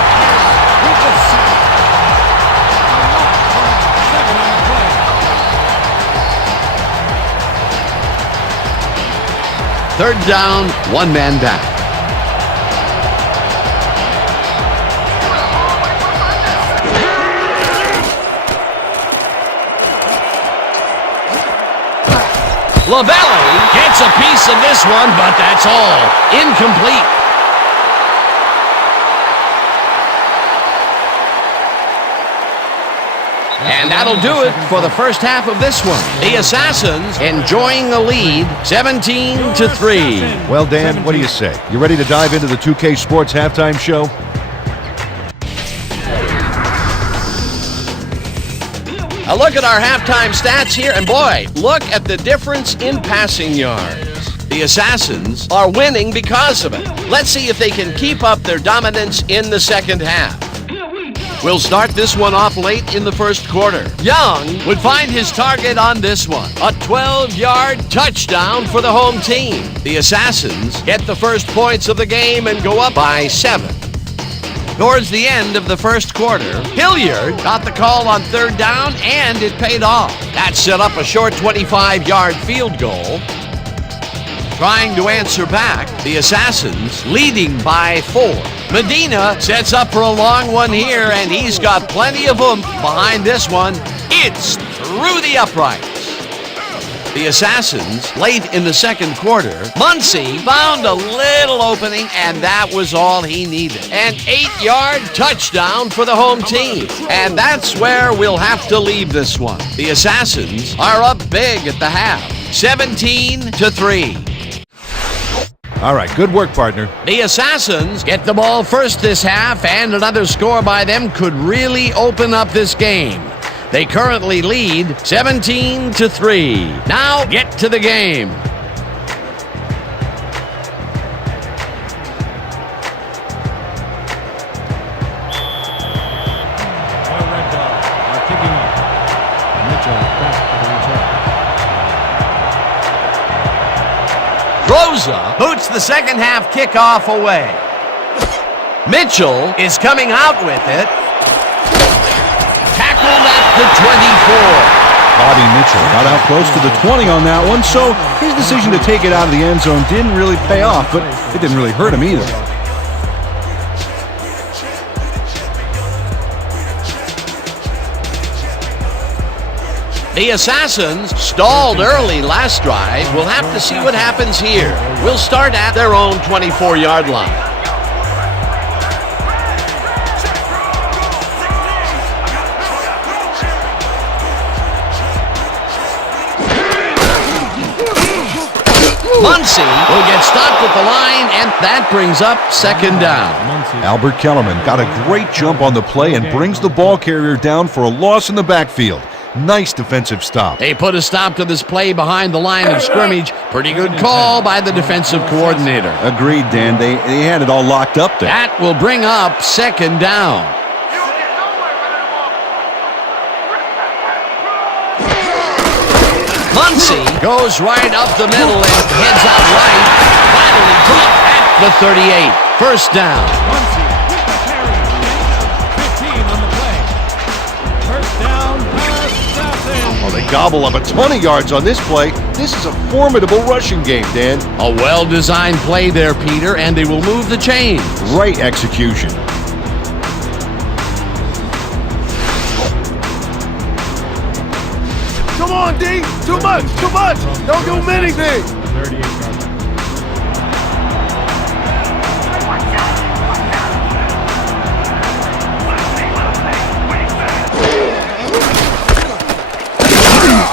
3rd down, 1 man back. Lavelle gets a piece of this one, but that's all. Incomplete. And that'll do it for the first half of this one. The Assassins enjoying a lead, 17-3. Well, Dan, what do you say? You ready to dive into the 2K Sports halftime show? A look at our halftime stats here, and boy, look at the difference in passing yards. The Assassins are winning because of it. Let's see if they can keep up their dominance in the second half. We'll start this one off late in the first quarter. Young would find his target on this one. A 12-yard touchdown for the home team. The Assassins get the first points of the game and go up by 7. Towards the end of the first quarter, Hilliard got the call on 3rd down, and it paid off. That set up a short 25-yard field goal. Trying to answer back, the Assassins leading by 4. Medina sets up for a long one here, and he's got plenty of oomph behind this one. It's through the uprights. The Assassins, late in the second quarter, Muncie found a little opening, and that was all he needed. An 8-yard touchdown for the home team. And that's where we'll have to leave this one. The Assassins are up big at the half, 17-3. All right, good work, partner. The Assassins get the ball first this half, and another score by them could really open up this game. They currently lead 17-3. Now get to the game. The Red Dogs are kicking off. Mitchell back for the return. Troza boots the second half kickoff away. Mitchell is coming out with it. Tackled at the 24. Bobby Mitchell got out close to the 20 on that one, so his decision to take it out of the end zone didn't really pay off, but it didn't really hurt him either. The Assassins stalled early last drive. We'll have to see what happens here. We'll start at their own 24-yard line. Muncie will get stopped at the line, and that brings up second down. Albert Kellerman got a great jump on the play and brings the ball carrier down for a loss in the backfield. Nice defensive stop. They put a stop to this play behind the line of scrimmage. Pretty good call by the defensive coordinator. Agreed, Dan. They had it all locked up there. That will bring up second down. Muncie goes right up the middle and heads out right. Finally dropped at the 38. First down. Muncie with the carry. 15 on the play. First down, Assassin. Oh, they gobble up a ton of yards on this play. This is a formidable rushing game, Dan. A well-designed play there, Peter, and they will move the chains. Great execution. Come on, D. Too much. Too much. Don't do anything. 38 yards.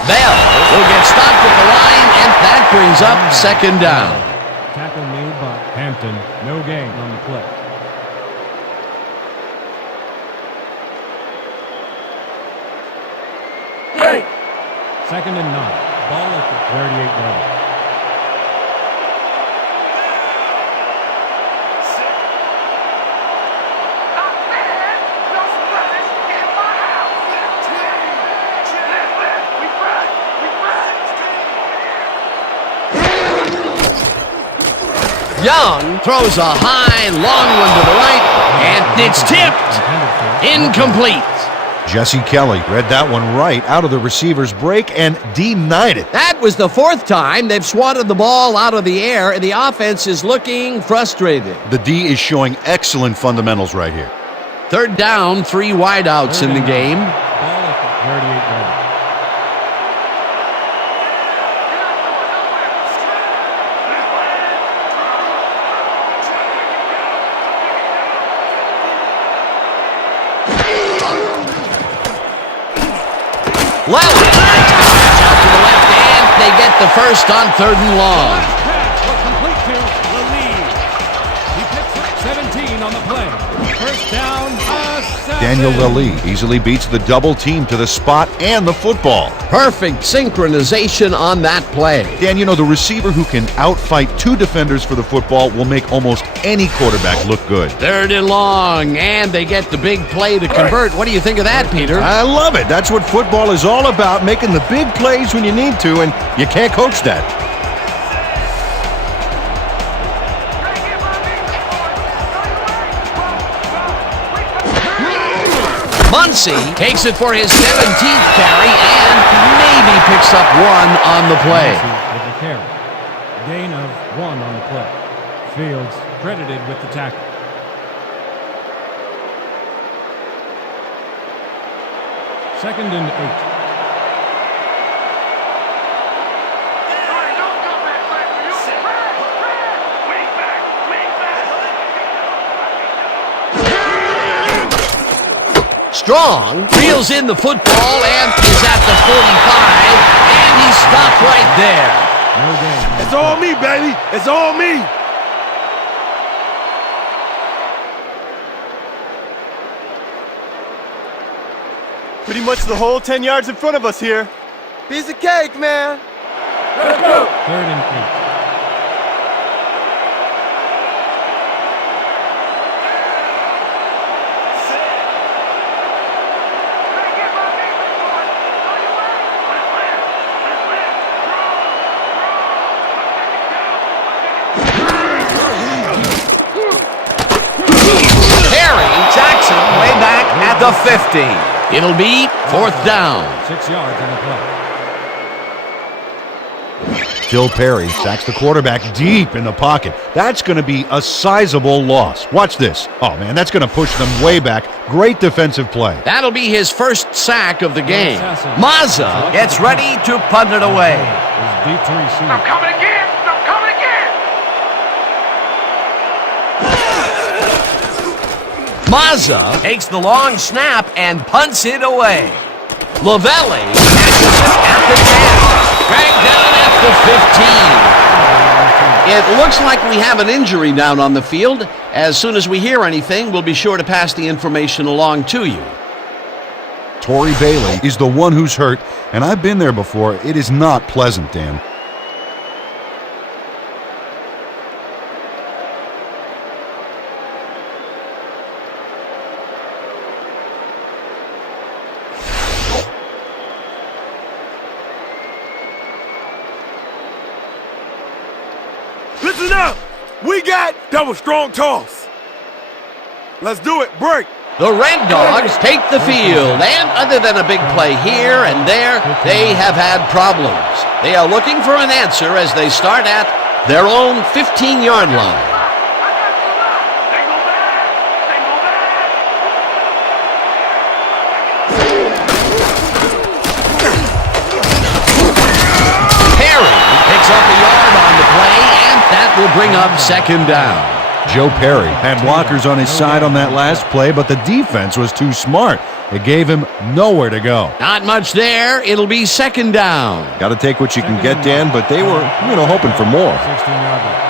Bell will get stopped at the line, and that brings up second down. Tackle made by Hampton. No gain on the play. Second and 9. Ball at the 38-yard line. Young throws a high, long one to the right, and it's tipped. Incomplete. Jesse Kelly read that one right out of the receiver's break and denied it. That was the fourth time they've swatted the ball out of the air, and the offense is looking frustrated. The D is showing excellent fundamentals right here. Third down, 3 wideouts in the game. Ball at the 38-yard line. Lally out to the left, and they get the first on third and long. Pass will complete to Lally. He picks up 17 on the play. First down, Assassin. Daniel Lally easily beats the double team to the spot and the football. Perfect synchronization on that play. Dan, you know, the receiver who can outfight 2 defenders for the football will make almost any quarterback look good. Third and long, and they get the big play to convert. What do you think of that, Peter? I love it. That's what football is all about, making the big plays when you need to, and you can't coach that. Muncie takes it for his 17th carry and maybe picks up 1 on the play. With the carry. Gain of 1 on the play. Fields credited with the tackle. Second and 8. Strong reels in the football and is at the 45, and he's stopped right there. No gain. It's all me, baby. It's all me. Pretty much the whole 10 yards in front of us here. Piece of cake, man. Let's go. Third and 8. the 50. It'll be 4th down. 6 yards on the play. Phil Perry sacks the quarterback deep in the pocket. That's going to be a sizable loss. Watch this. Oh, man, that's going to push them way back. Great defensive play. That'll be his first sack of the game. Mazza gets ready to punt it away. Is deep to receive. I'm coming again. I'm coming again. Mazza takes the long snap and punts it away. Lavelli catches it at the 10. Dragged down at the 15. It looks like we have an injury down on the field. As soon as we hear anything, we'll be sure to pass the information along to you. Torrey Bailey is the one who's hurt, and I've been there before. It is not pleasant, Dan. Listen up. We got double strong toss. Let's do it. Break. The Red Dogs take the field, and other than a big play here and there, they have had problems. They are looking for an answer as they start at their own 15-yard line. Perry picks up a yard on the play, and that will bring up 2nd down. Joe Perry had blockers on his side on that last play, but the defense was too smart. It gave him nowhere to go. Not much there. It'll be 2nd down. Got to take what you can get, Dan, but they were, hoping for more. 16-yard line.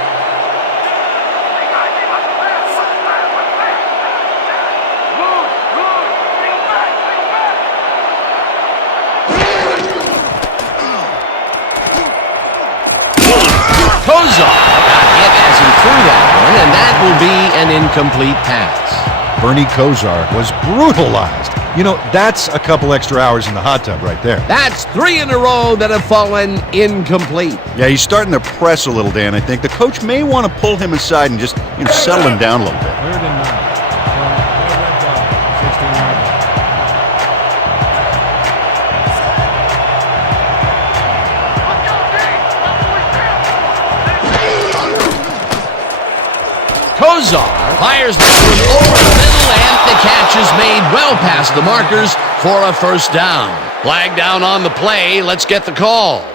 Kozar got hit as he threw that one, and that will be an incomplete pass. Bernie Kosar was brutalized. That's a couple extra hours in the hot tub right there. That's 3 in a row that have fallen incomplete. Yeah, he's starting to press a little, Dan. I think the coach may want to pull him aside and just settle him down a little bit. 3rd and 9. From the Red Dog, 16-yard line. Kozar fires this one over the middle, and the catch is made well past the markers for a 1st down. Flag down on the play. Let's get the call.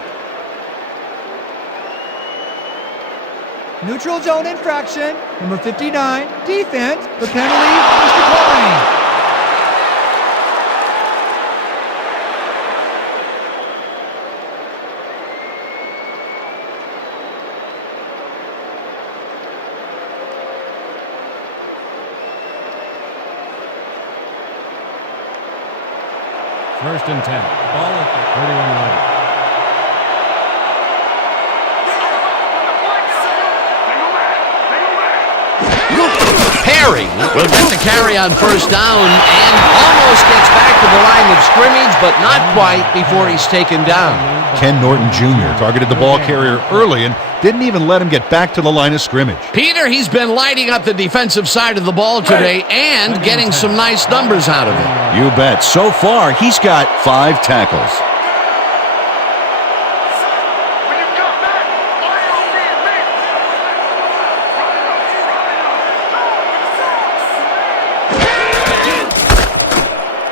Neutral zone infraction. Number 59, defense. The penalty is declined. First and 10. Ball at the 31-yard line. Perry will get the carry on 1st down and almost gets back to the line of scrimmage, but not quite before he's taken down. Ken Norton Jr. targeted the ball carrier early and didn't even let him get back to the line of scrimmage. Peter, he's been lighting up the defensive side of the ball today and getting some nice numbers out of it. You bet. So far, he's got 5 tackles.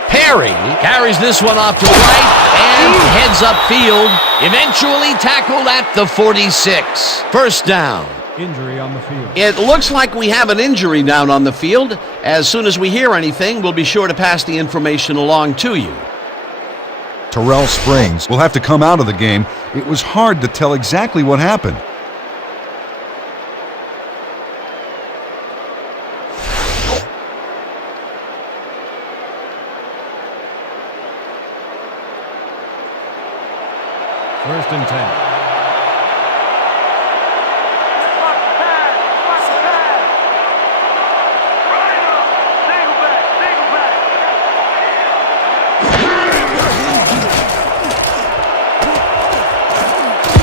Perry carries this one off to the right and heads upfield, eventually tackled at the 46. 1st down. Injury on the field. It looks like we have an injury down on the field. As soon as we hear anything, we'll be sure to pass the information along to you. Terrell Springs will have to come out of the game. It was hard to tell exactly what happened. First and 10.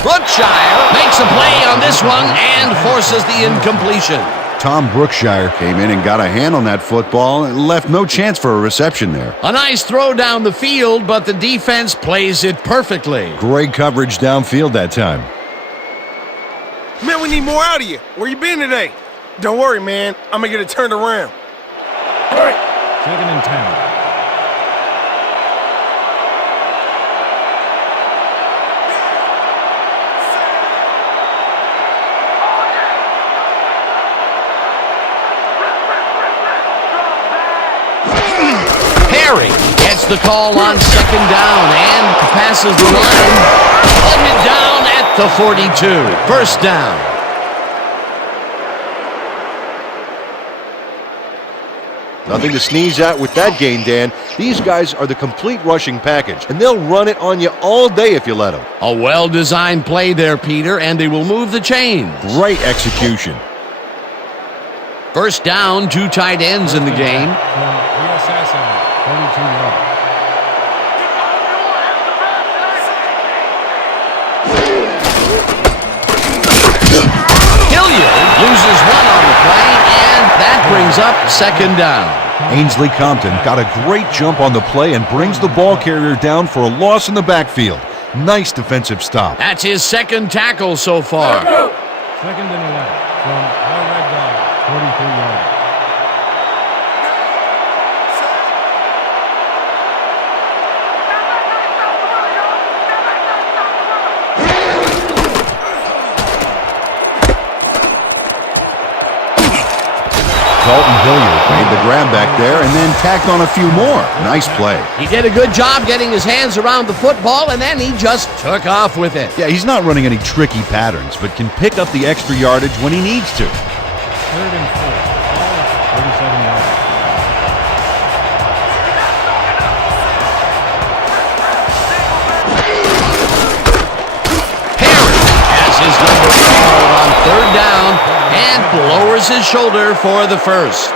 Brookshire makes a play on this one and forces the incompletion. Tom Brookshire came in and got a hand on that football and left no chance for a reception there. A nice throw down the field, but the defense plays it perfectly. Great coverage downfield that time. Man, we need more out of you. Where you been today? Don't worry, man. I'm going to get it turned around. All right. 2nd and 10. Gets the call on 2nd down and passes the line. Putting it down at the 42. 1st down. Nothing to sneeze at with that gain, Dan. These guys are the complete rushing package, and they'll run it on you all day if you let them. A well-designed play there, Peter, and they will move the chains. Great execution. 1st down, 2 tight ends in the game. From the assassin, 32 yards. Loses 1 on the play, and that brings up 2nd down. Ainsley Compton got a great jump on the play and brings the ball carrier down for a loss in the backfield. Nice defensive stop. That's his 2nd tackle so far. 2nd and 11 from our Red Dog, 43 yards. Dalton Hilliard made the grab back there and then tacked on a few more. Nice play. He did a good job getting his hands around the football, and then he just took off with it. Yeah, he's not running any tricky patterns, but can pick up the extra yardage when he needs to. 3rd and 4, all 37 yards. Perry has his number called on 3rd down and lowers his shoulder for the 1st.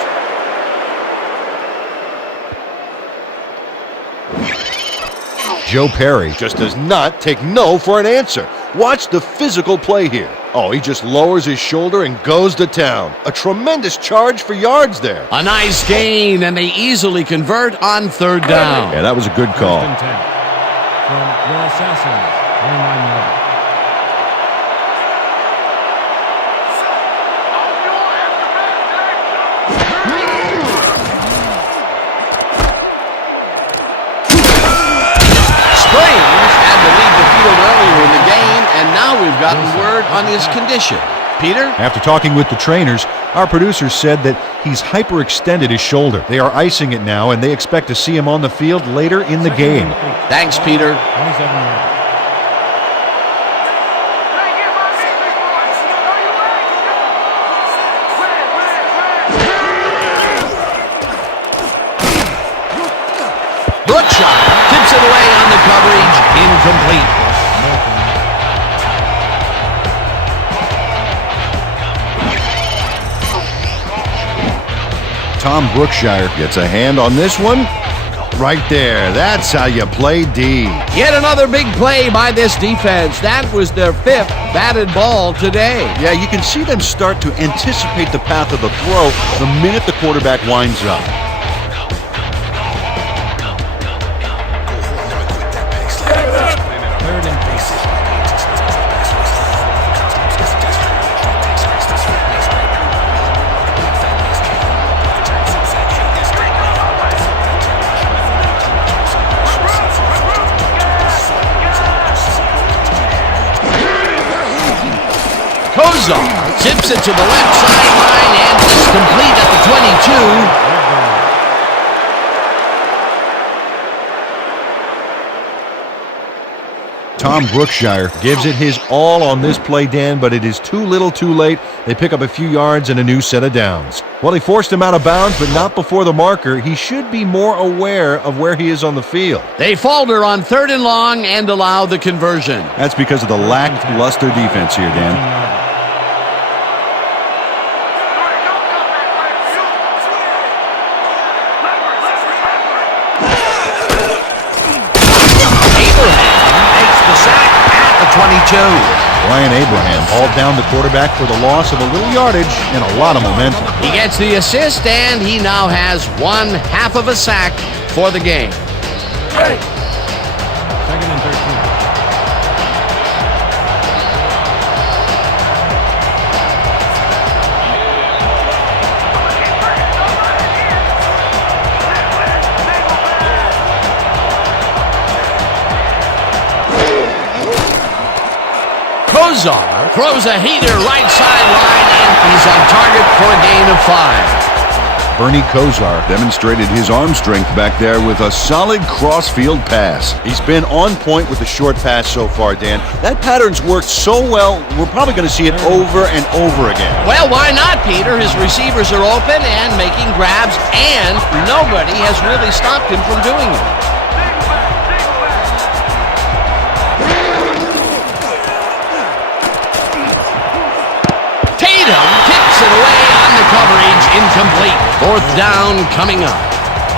Joe Perry just does not take no for an answer. Watch the physical play here. Oh, he just lowers his shoulder and goes to town. A tremendous charge for yards there. A nice gain, and they easily convert on 3rd down. Yeah, that was a good call. 1st and 10 from your assassins, 29 yards. Earlier in the game, and now we've gotten word on his condition. Peter? After talking with the trainers, our producers said that he's hyperextended his shoulder. They are icing it now, and they expect to see him on the field later in the game. Thanks, Peter. 27 yards. Brookshire tips it away on the coverage. Incomplete. Tom Brookshire gets a hand on this one. Right there. That's how you play D. Yet another big play by this defense. That was their 5th batted ball today. Yeah, you can see them start to anticipate the path of the throw the minute the quarterback winds up. Tips it to the left sideline, and it's complete at the 22. Tom Brookshire gives it his all on this play, Dan, but it is too little too late. They pick up a few yards and a new set of downs. Well, he forced him out of bounds, but not before the marker. He should be more aware of where he is on the field. They falter on 3rd and long and allow the conversion. That's because of the lackluster defense here, Dan. Makes the sack at the 22. Brian Abraham hauled down the quarterback for the loss of a little yardage and a lot of momentum. He gets the assist, and he now has 1/2 of a sack for the game. Second and 13. Kozar throws a heater right sideline, and he's on target for a gain of 5. Bernie Kosar demonstrated his arm strength back there with a solid cross-field pass. He's been on point with the short pass so far, Dan. That pattern's worked so well, we're probably going to see it over and over again. Well, why not, Peter? His receivers are open and making grabs, and nobody has really stopped him from doing it. Tatum kicks it away on the coverage, incomplete. 4th down coming up.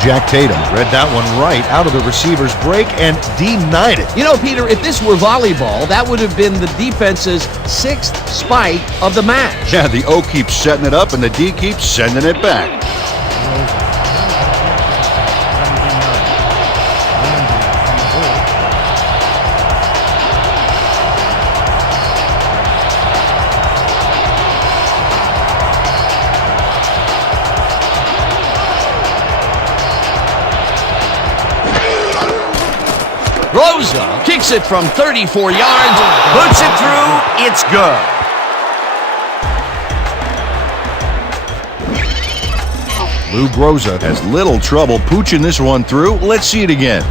Jack Tatum read that one right out of the receiver's break and denied it. You know, Peter, if this were volleyball, that would have been the defense's 6th spike of the match. Yeah, the O keeps setting it up and the D keeps sending it back. Rosa kicks it from 34 yards, puts it through, it's good. Lou Groza has little trouble pooching this one through. Let's see it again.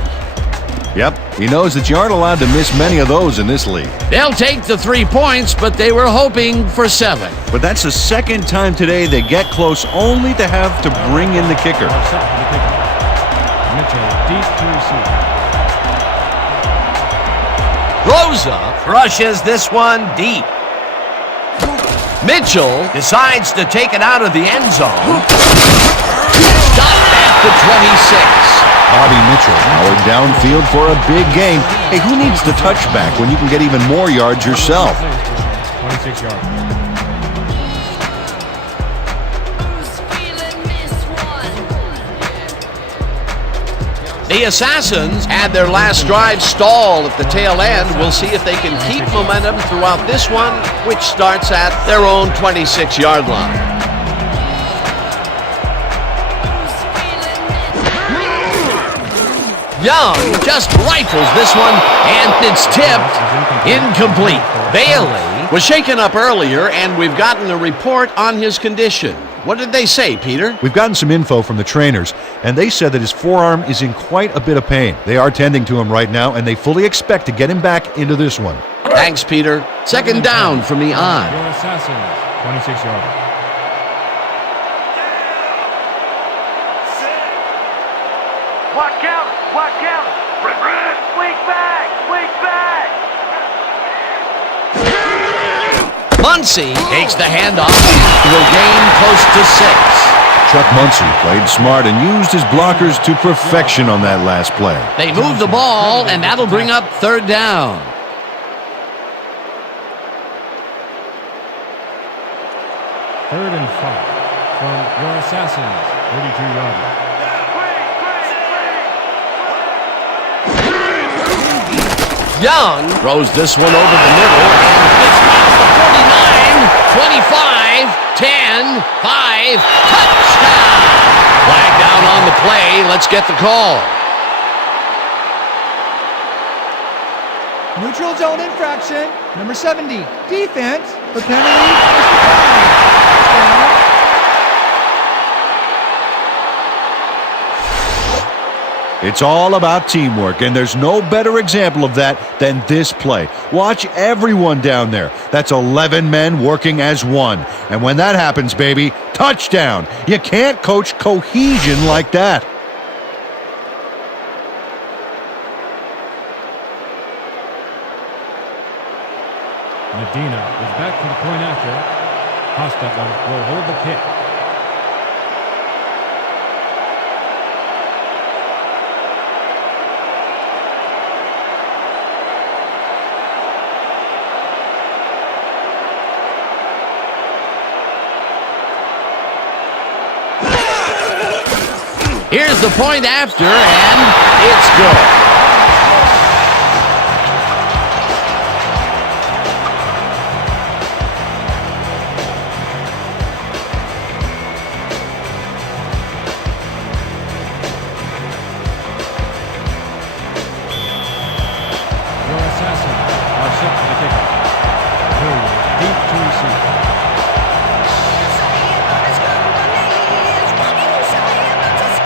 Yep, he knows that you aren't allowed to miss many of those in this league. They'll take the 3 points, but they were hoping for 7. But that's the second time today they get close only to have to bring in the kicker. Set for the kicker. Mitchell deep to receive. Rosa rushes this one deep. Mitchell Decides to take it out of the end zone. stopped at the 26. Bobby Mitchell powered downfield for a big game. Hey, who needs the touchback when you can get even more yards yourself? 26 yards. The Assassins had their last drive stall at the tail end. We'll see if they can keep momentum throughout this one, which starts at their own 26-yard line. Young just rifles this one, and it's tipped incomplete. Bailey was shaken up earlier, and we've gotten a report on his condition. What did they say, Peter? We've gotten some info from the trainers, and they said that his forearm is in quite a bit of pain. They are tending to him right now, and they fully expect to get him back into this one. Thanks, Peter. 2nd down from the odd. Your Assassins, 26 yards. Watch out! Watch out! Weak back! Weak back! Muncy takes the handoff and will gain close to 6. Chuck Muncy played smart and used his blockers to perfection on that last play. They move the ball, and that'll bring up 3rd down. Third and 5 from your Assassins, 32 yards. Young throws this one over the middle, and it's past the 49, 25, 10, 5, touchdown! Flag down on the play. Let's get the call. Neutral zone infraction, number 70. Defense, the penalty is declined. It's all about teamwork, and there's no better example of that than this play. Watch everyone down there. That's 11 men working as one. And when that happens, baby, touchdown. You can't coach cohesion like that. Medina is back for the point after. Hostetler will hold the kick. Here's the point after, and it's good.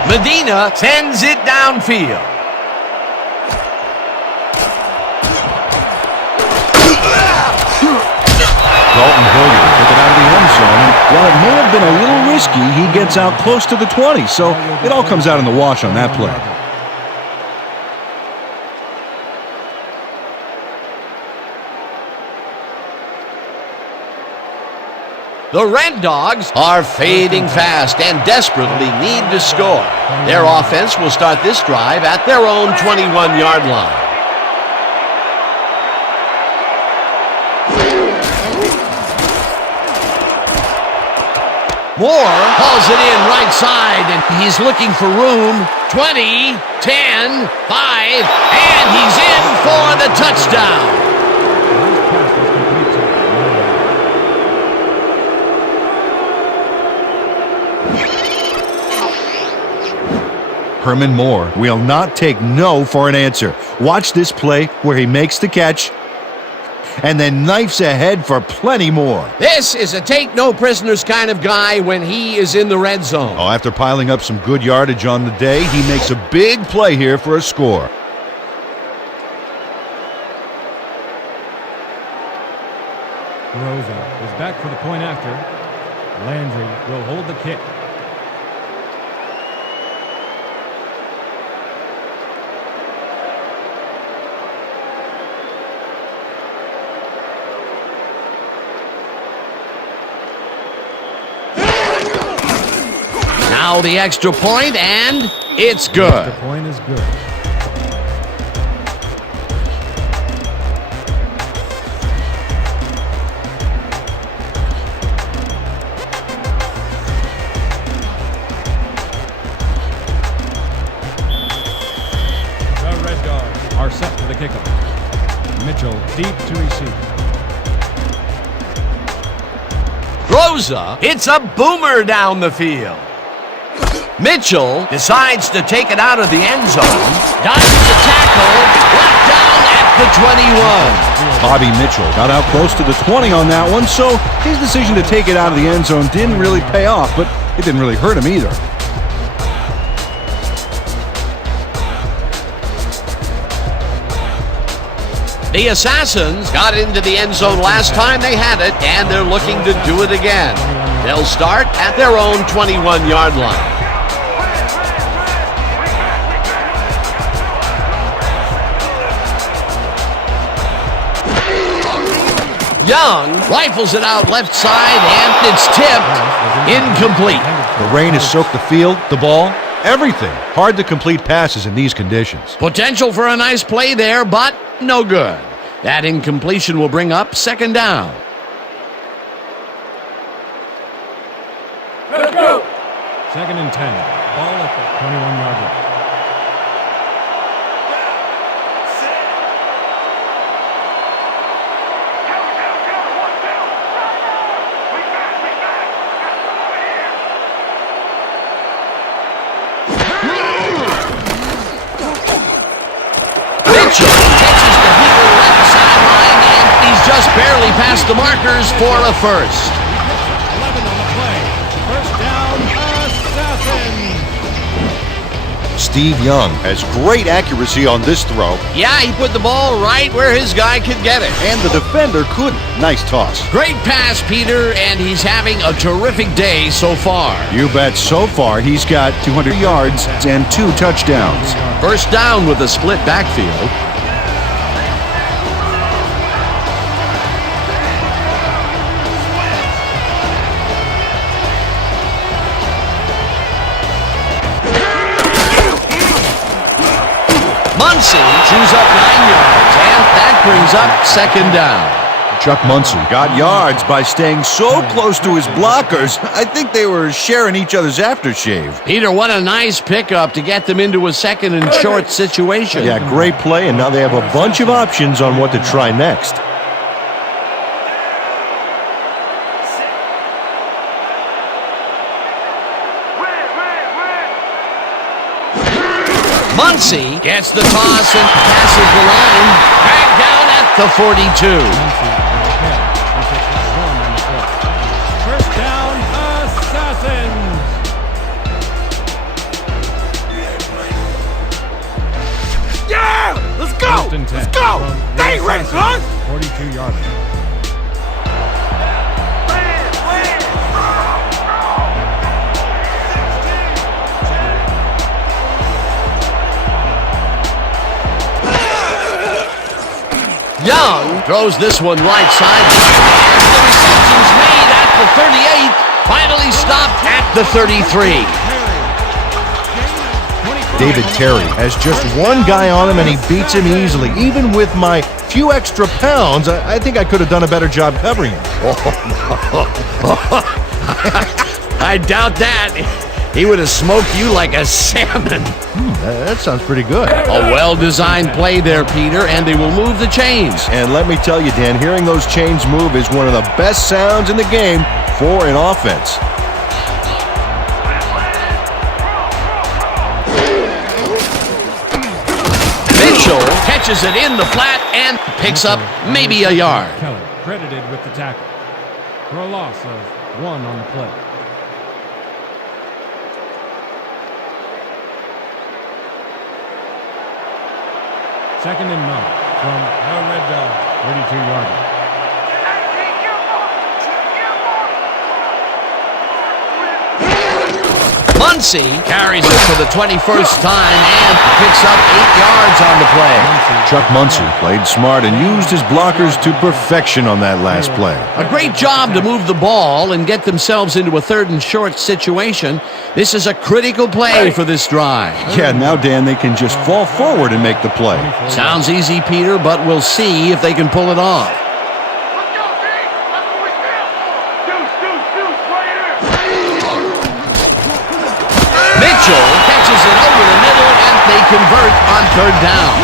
Medina sends it downfield. Dalton Hilliard took it out of the end zone, and while it may have been a little risky, he gets out close to the 20, so it all comes out in the wash on that play. The Red Dogs are fading fast and desperately need to score. Their offense will start this drive at their own 21-yard line. Moore hauls it in right side, and he's looking for room. 20, 10, 5, and he's in for the touchdown. Herman Moore will not take no for an answer. Watch this play where he makes the catch and then knifes ahead for plenty more. This is a take-no-prisoners kind of guy when he is in the red zone. Oh, after piling up some good yardage on the day, he makes a big play here for a score. Rosa is back for the point after. Landry will hold the kick. Now the extra point, and it's good. The point is good. The Red Dogs are set for the kickoff. Mitchell deep to receive. Rosa, it's a boomer down the field. Mitchell decides to take it out of the end zone. Dodges the tackle. Brought down at the 21. Bobby Mitchell got out close to the 20 on that one, so his decision to take it out of the end zone didn't really pay off, but it didn't really hurt him either. The Assassins got into the end zone last time they had it, and they're looking to do it again. They'll start at their own 21-yard line. Young rifles it out left side, and it's tipped. Incomplete. The rain has soaked the field, the ball, everything. Hard to complete passes in these conditions. Potential for a nice play there, but no good. That incompletion will bring up second down. Let's go. Second and 10. Ball at the 21-yard line. Mitchell catches the heater left sideline, and he's just barely past the markers for a first. 11 on the play. First down, Assassins. Steve Young has great accuracy on this throw, Yeah, he put the ball right where his guy could get it. and the defender couldn't. Nice toss. Great pass, Peter, and he's having a terrific day so far. You bet. So far, he's got 200 yards and 2 touchdowns. First down with a split backfield. Muncy chews up 9 yards, and that brings up second down. Chuck Muncie got yards by staying so close to his blockers, I think they were sharing each other's aftershave. Peter, what a nice pickup to get them into a second and short situation. Yeah, great play, and now they have a bunch of options on what to try next. Muncie gets the toss and passes the line. Dragged down at the 42. First down, Assassins. Yeah! Let's go! Let's go! They ain't ready, son! 42-yarder. Young throws this one right side. And the reception's made at the 38. Finally stopped at the 33. David Terry has just one guy on him, and he beats him easily. Even with my few extra pounds, I think I could have done a better job covering him. I doubt that. He would have smoked you like a salmon. That sounds pretty good. A well-designed play there, Peter, and they will move the chains. And let me tell you, Dan, hearing those chains move is one of the best sounds in the game for an offense. Mitchell catches it in the flat and picks up maybe a yard. Kelly credited with the tackle for a loss of 1 on the play. Second and 9 from the Red Dog, 32-yarder. Muncie carries it for the 21st time and picks up 8 yards on the play. Chuck Muncie played smart and used his blockers to perfection on that last play. A great job to move the ball and get themselves into a third and short situation. This is a critical play for this drive. Yeah, now, Dan, they can just fall forward and make the play. Sounds easy, Peter, but we'll see if they can pull it off. Mitchell catches it over the middle, and they convert on third down.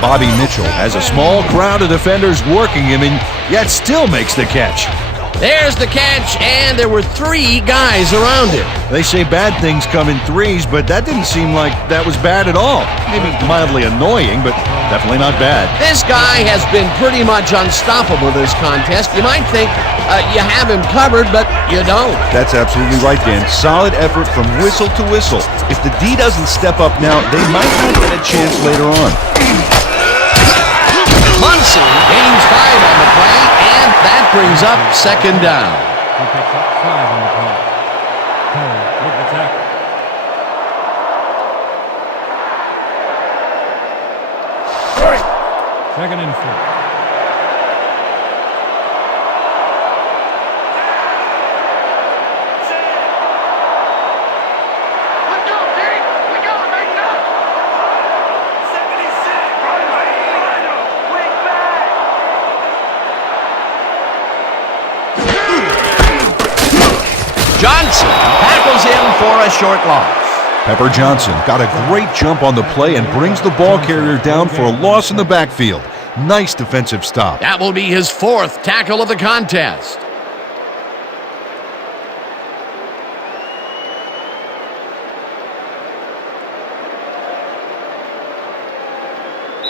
Bobby Mitchell has a small crowd of defenders working him, and yet still makes the catch. There's the catch, and there were 3 guys around him. They say bad things come in threes, but that didn't seem like that was bad at all. Maybe mildly annoying, but definitely not bad. This guy has been pretty much unstoppable this contest. You might think you have him covered, but you don't. That's absolutely right, Dan. Solid effort from whistle to whistle. If the D doesn't step up now, they might not get a chance later on. Muncie gains 5 on the play, and that brings up second down. He picks up 5 on the play. Kelly with the tackle. Second and 4. Johnson tackles him for a short loss. Pepper Johnson got a great jump on the play and brings the ball carrier down for a loss in the backfield. Nice defensive stop. That will be his 4th tackle of the contest.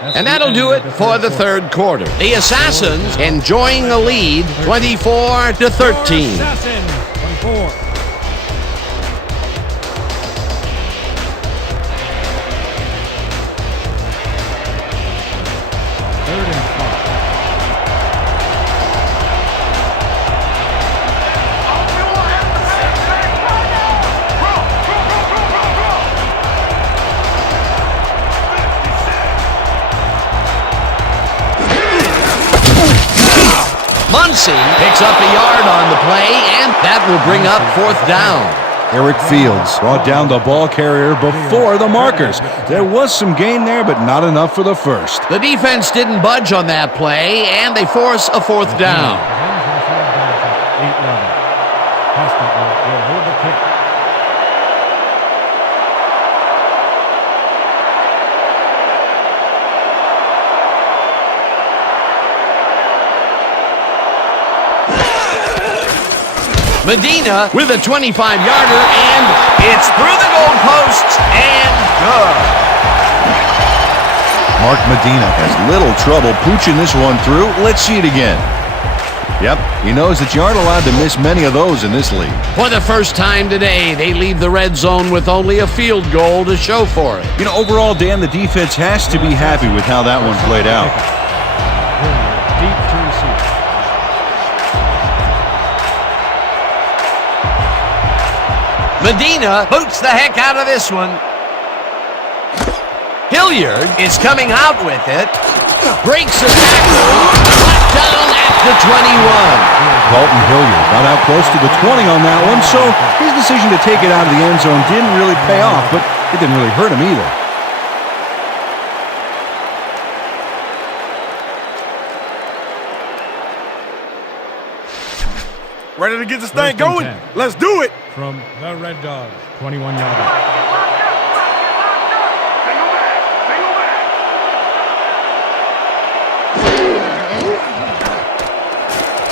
And that'll do it for the third quarter. The Assassins enjoying a lead, 24-13. Assassin, 24. Third and 5. Muncie picks up a yard on the play, and that will bring up 4th down. Eric Fields brought down the ball carrier before the markers. There was some gain there, but not enough for the first. The defense didn't budge on that play, and they force a fourth down. 8-11. Hostetler will hold the kick. Medina with a 25-yarder, and it's through the goalposts and good. Mark Medina has little trouble pooching this one through. Let's see it again. Yep, he knows that you aren't allowed to miss many of those in this league. For the first time today, they leave the red zone with only a field goal to show for it. You know, overall, Dan, the defense has to be happy with how that one played out. Deep to receive. Medina boots the heck out of this one. Hilliard is coming out with it. Breaks a tackle. Brought down at the 21. Dalton Hilliard got out close to the 20 on that one, so his decision to take it out of the end zone didn't really pay off, but it didn't really hurt him either. Ready to get this thing going? Let's do it. From the Red Dogs, 21-yarder.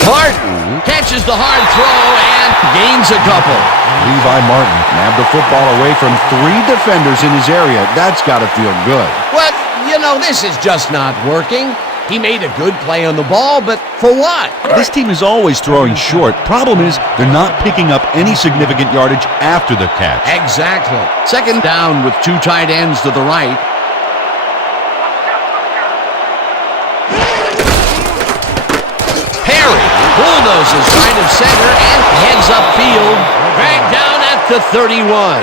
Martin catches the hard throw and gains a couple. Levi Martin nabbed the football away from 3 defenders in his area. That's got to feel good. Well, you know, this is just not working. He made a good play on the ball, but for what? This team is always throwing short. Problem is, they're not picking up any significant yardage after the catch. Exactly. Second down with 2 tight ends to the right. Perry bulldozes right of center and heads upfield. Dragged down at the 31.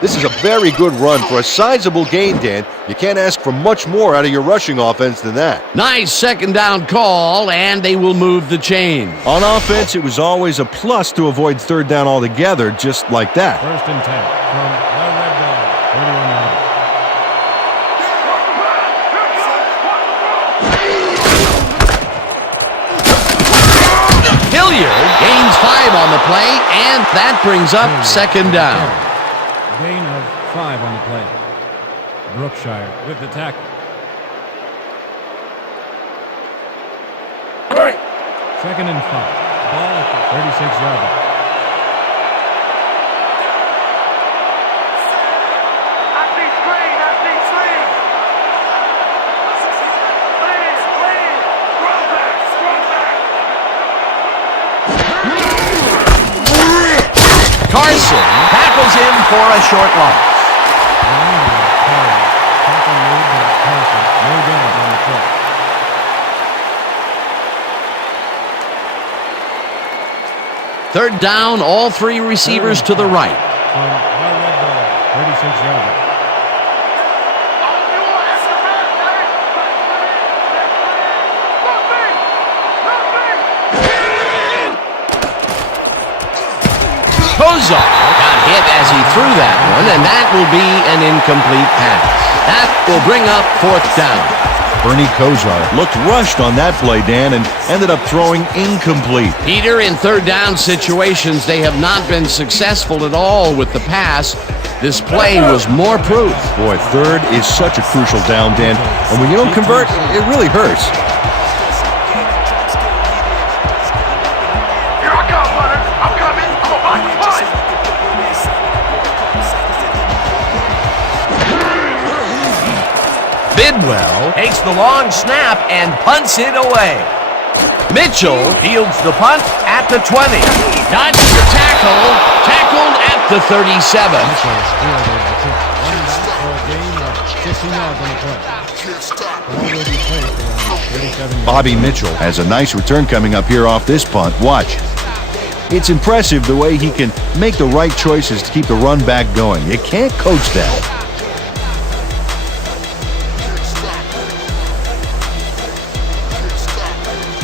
This is a very good run for a sizable gain, Dan. You can't ask for much more out of your rushing offense than that. Nice second down call, and they will move the chain. On offense, it was always a plus to avoid third down altogether, just like that. First and 10 from the Red Dogs, 31-yarder. Hilliard gains 5 on the play, and that brings up second down. Gain of 5 on the play. Brookshire with the tackle. Second and 5. Ball at the 36-yard line. Carson tackles him for a short loss. Third down, all 3 receivers to the right. 36-yarder. Kozar got hit as he threw that one, and that will be an incomplete pass. That will bring up fourth down. Bernie Kozar looked rushed on that play, Dan, and ended up throwing incomplete. Peter, in third down situations, they have not been successful at all with the pass. This play was more proof. Boy, third is such a crucial down, Dan, and when you don't convert, it really hurts. Bidwell takes the long snap and punts it away. Mitchell fields the punt at the 20. Dodges the tackle. Tackled at the 37. Bobby Mitchell has a nice return coming up here off this punt. Watch. It's impressive the way he can make the right choices to keep the run back going. You can't coach that.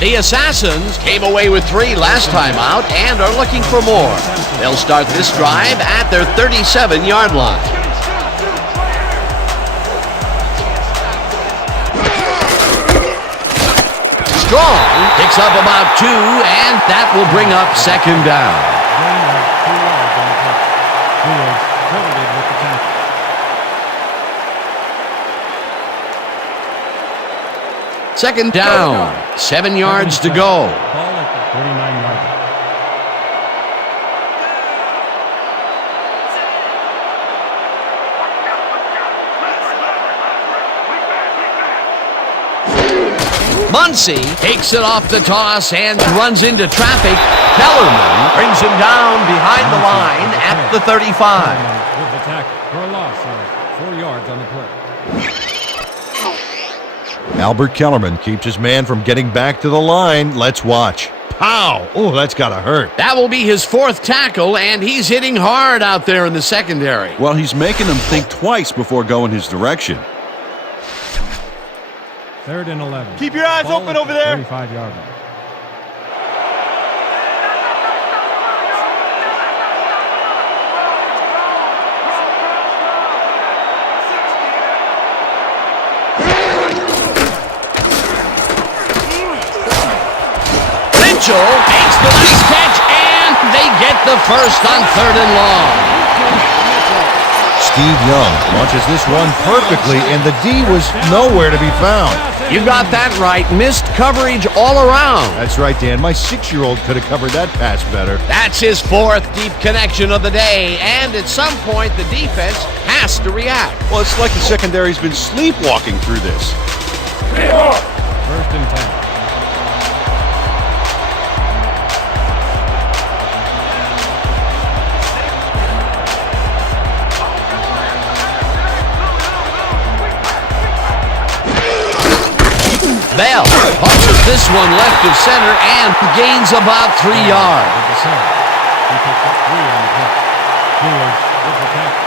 The Assassins came away with 3 last time out and are looking for more. They'll start this drive at their 37-yard line. Strong picks up about 2, and that will bring up second down. Second down, 7 yards to go. Ball at the 39-yard line. Muncie takes it off the toss and runs into traffic. Kellerman brings him down behind the line at the 35. With the tackle for a loss of 4 yards on the play. Albert Kellerman keeps his man from getting back to the line. Let's watch. Pow! Oh, that's got to hurt. That will be his 4th tackle, and he's hitting hard out there in the secondary. Well, he's making them think twice before going his direction. 3rd and 11. Keep your eyes Ball open at over the there. 35-yard line. Mitchell makes the nice catch, and they get the first on 3rd and long. Steve Young launches this one perfectly, and the D was nowhere to be found. You got that right. Missed coverage all around. That's right, Dan. My 6-year-old could have covered that pass better. That's his 4th deep connection of the day, and at some point the defense has to react. Well, it's like the secondary's been sleepwalking through this. 1st and 10. Bell punches this one left of center and gains about 3 yards. With the center. He picks up 3 on the play. George with the tackle.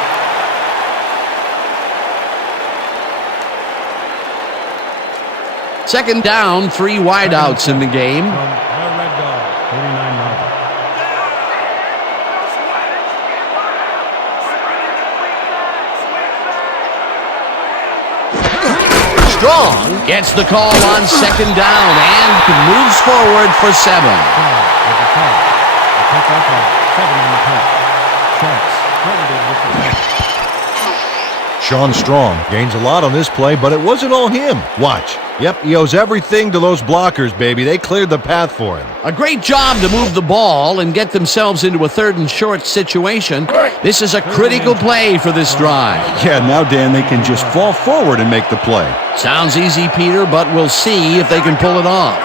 Second down, 3 wideouts in the game. From the Red Dog, 39-yard line. Strong gets the call on second down and moves forward for 7. With the call. The pickup of 7 on the play. Sharks credited with the tackle. Sean Strong gains a lot on this play, but it wasn't all him. Watch. Yep, he owes everything to those blockers, baby. They cleared the path for him. A great job to move the ball and get themselves into a 3rd and short situation. This is a critical play for this drive. Yeah, now, Dan, they can just fall forward and make the play. Sounds easy, Peter, but we'll see if they can pull it off.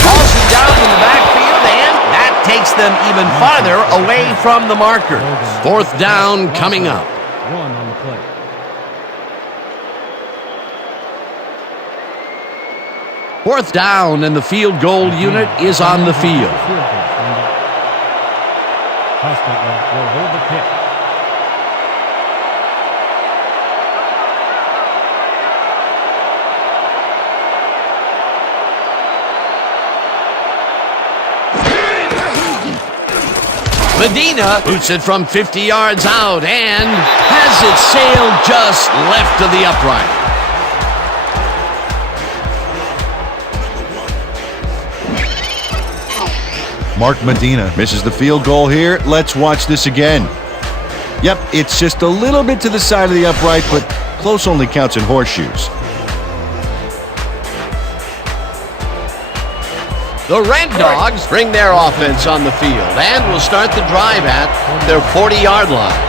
Calls it down in the backfield, and that takes them even farther away from the marker. 4th down coming up. 1 on the play. Fourth down, and the field goal unit is on the field. Hostetler will hold the kick. Medina boots it from 50 yards out and has it sailed just left of the upright. Mark Medina misses the field goal here. Let's watch this again. Yep, it's just a little bit to the side of the upright, but close only counts in horseshoes. The Red Dogs bring their offense on the field and will start the drive at their 40-yard line.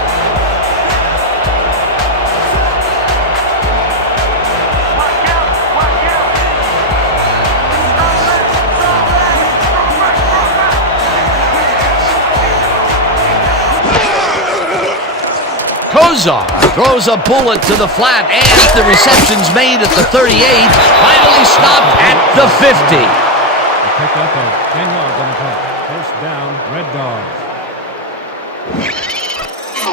Kozar throws a bullet to the flat, and the reception's made at the 38, finally stopped at the 50. Pick up of 10 yards on the play. First down, Red Dogs.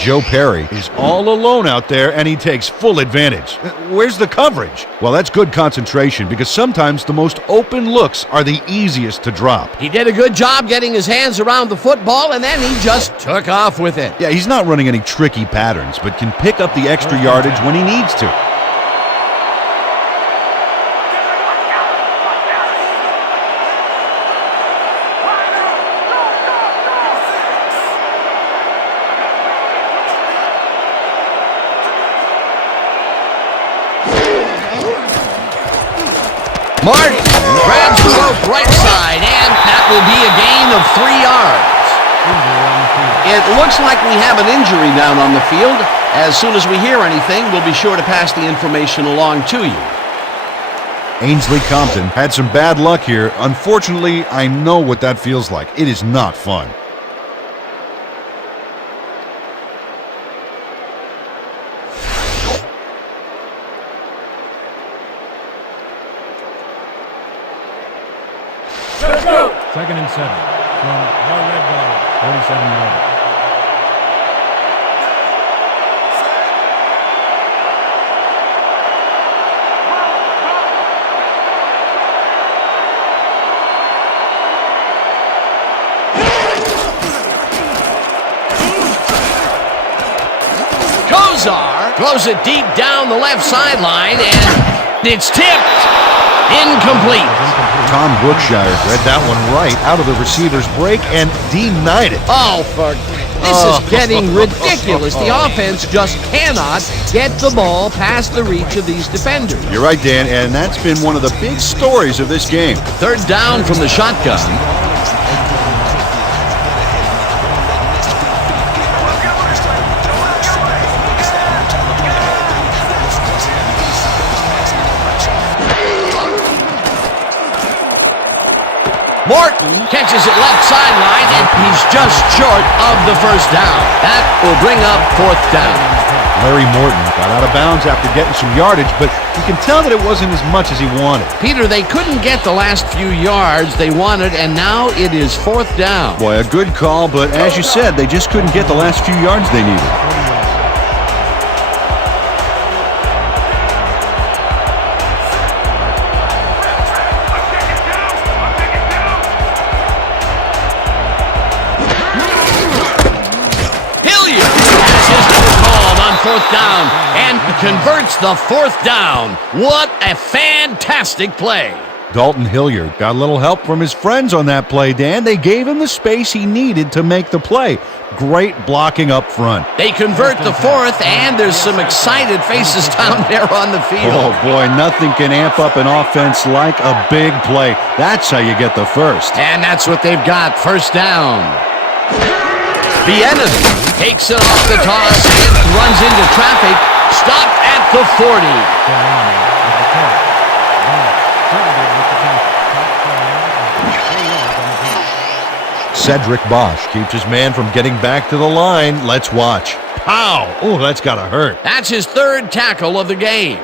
Joe Perry is all alone out there, and he takes full advantage. Where's the coverage? Well, that's good concentration, because sometimes the most open looks are the easiest to drop. He did a good job getting his hands around the football, and then he just took off with it. Yeah, he's not running any tricky patterns, but can pick up the extra yardage when he needs to. Martin grabs the rope right side, and that will be a gain of 3 yards. It looks like we have an injury down on the field. As soon as we hear anything, we'll be sure to pass the information along to you. Ainsley Compton had some bad luck here. Unfortunately, I know what that feels like. It is not fun. Second and 7 from our Red Dog, 47 yards. Kozar throws it deep down the left sideline, and it's tipped. Incomplete. Tom Brookshire read that one right out of the receiver's break and denied it. Oh, this is getting ridiculous. The offense just cannot get the ball past the reach of these defenders. You're right, Dan, and that's been one of the big stories of this game. Third down from the shotgun. Morton catches it left sideline, and he's just short of the first down. That will bring up fourth down. Larry Morton got out of bounds after getting some yardage, but you can tell that it wasn't as much as he wanted. Peter, they couldn't get the last few yards they wanted, and now it is fourth down. Boy, a good call, but as you said, they just couldn't get the last few yards they needed. Fourth down, and converts the fourth down. What a fantastic play. Dalton Hilliard got a little help from his friends on that play, Dan. They gave him the space he needed to make the play. Great blocking up front. They convert the fourth, and there's some excited faces down there on the field. Oh, boy, nothing can amp up an offense like a big play. That's how you get the first. And that's what they've got, first down. The enemy takes it off the toss and runs into traffic. Stopped at the 40. Cedric Bosch keeps his man from getting back to the line. Let's watch. Pow! Oh, that's got to hurt. That's his third tackle of the game.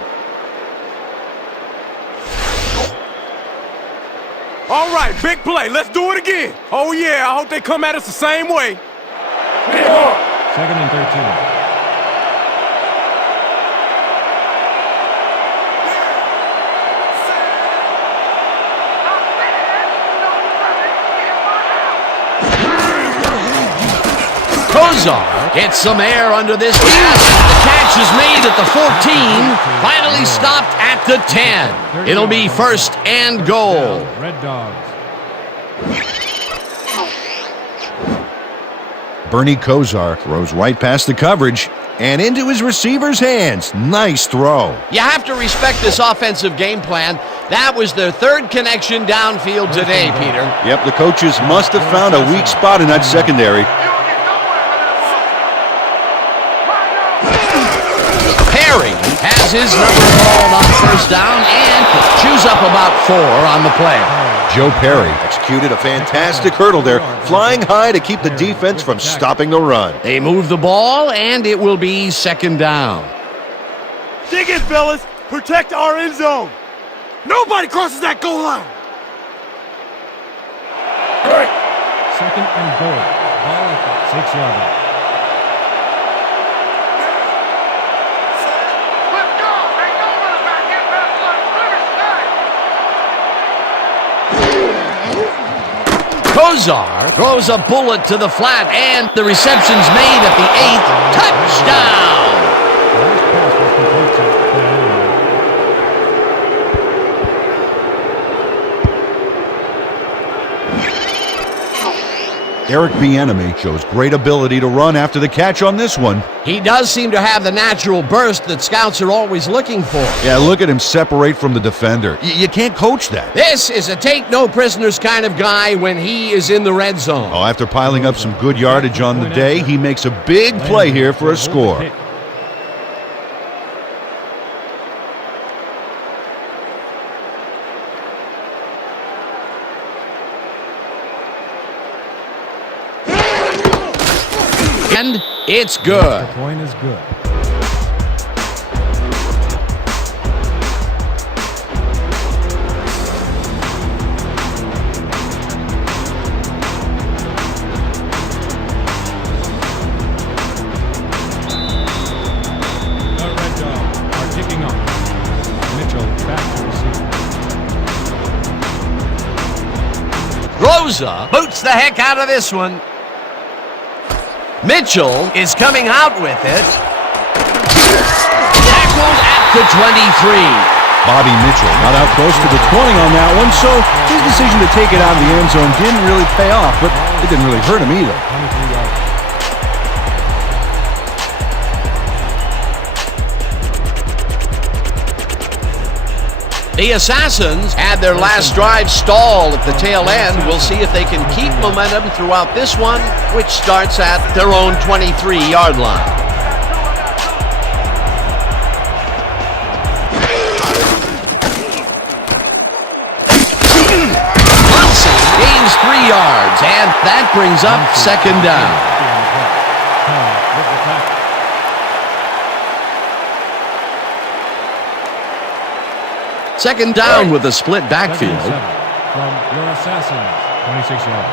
All right, big play. Let's do it again. Oh, yeah, I hope they come at us the same way. Second and 13. Kozar gets some air under this pass. The catch is made at the 14. Finally stopped at the 10. It'll be first and goal. Red Dogs. Bernie Kozar throws right past the coverage and into his receiver's hands. Nice throw. You have to respect this offensive game plan. That was their third connection downfield today, Peter. Yep, the coaches must have found a weak spot in that secondary. Perry has his number called on first down and chews up about 4 on the play. Joe Perry executed a fantastic hurdle there, flying high to keep the defense from stopping the run. They move the ball, and it will be second down. Dig it, fellas. Protect our end zone. Nobody crosses that goal line. Second and goal. Ball at the 6-yard line. Kozar throws a bullet to the flat, and the reception's made at the 8th. Touchdown! Last pass was complete to Eric Bieniemy shows great ability to run after the catch on this one. He does seem to have the natural burst that scouts are always looking for. Yeah, look at him separate from the defender. You can't coach that. This is a take-no-prisoners kind of guy when he is in the red zone. Oh, after piling up some good yardage on the day, he makes a big play here for a score. And it's good. The point is good. The Red Dogs are kicking off. Mitchell back to receive. Rosa boots the heck out of this one. Mitchell is coming out with it. Tackled at the 23. Bobby Mitchell got out close to the 20 on that one, so his decision to take it out of the end zone didn't really pay off, but it didn't really hurt him either. 23 yards. The Assassins had their last drive stall at the tail end. We'll see if they can keep momentum throughout this one, which starts at their own 23-yard line. Muncie gains 3 yards, and that brings up second down. Second down with a split backfield. From your Assassins, 26 yards.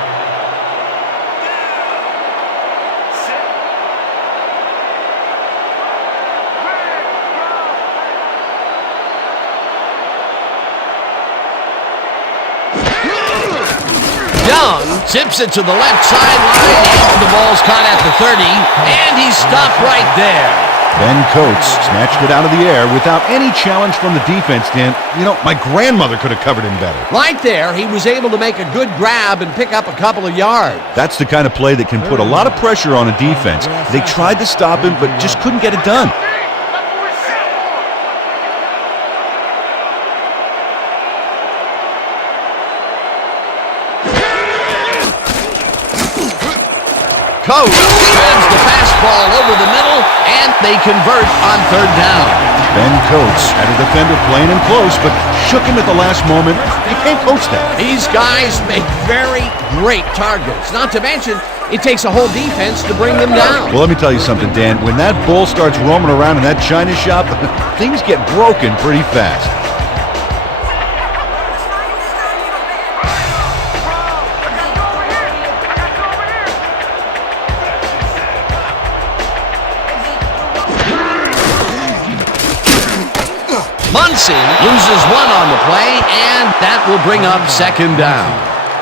Young zips it to the left sideline, and the ball's caught at the 30, and he's stopped right there. Ben Coates snatched it out of the air without any challenge from the defense, Dan. You know, my grandmother could have covered him better. Right there, he was able to make a good grab and pick up a couple of yards. That's the kind of play that can put a lot of pressure on a defense. They tried to stop him, but just couldn't get it done. Coates sends the fastball over the middle, and they convert on third down. Ben Coates had a defender playing him close, but shook him at the last moment. You can't coach that. These guys make very great targets. Not to mention, it takes a whole defense to bring them down. Well, let me tell you something, Dan. When that bull starts roaming around in that china shop, things get broken pretty fast. Muncie loses one on the play, and that will bring up second down.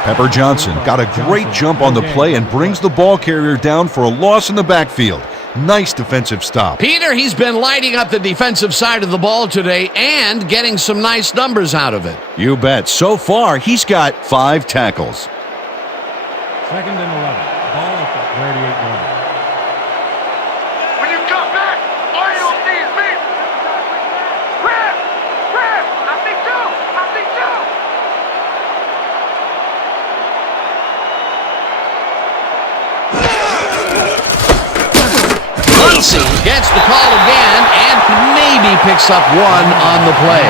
Pepper Johnson got a great jump on the play and brings the ball carrier down for a loss in the backfield. Nice defensive stop. Peter, he's been lighting up the defensive side of the ball today and getting some nice numbers out of it. You bet. So far, he's got 5 tackles. Second and 11. Ball at the 38-yard. When you come back, all you don't see is me. Grab! I think two! Muncie gets the call again and maybe picks up one on the play.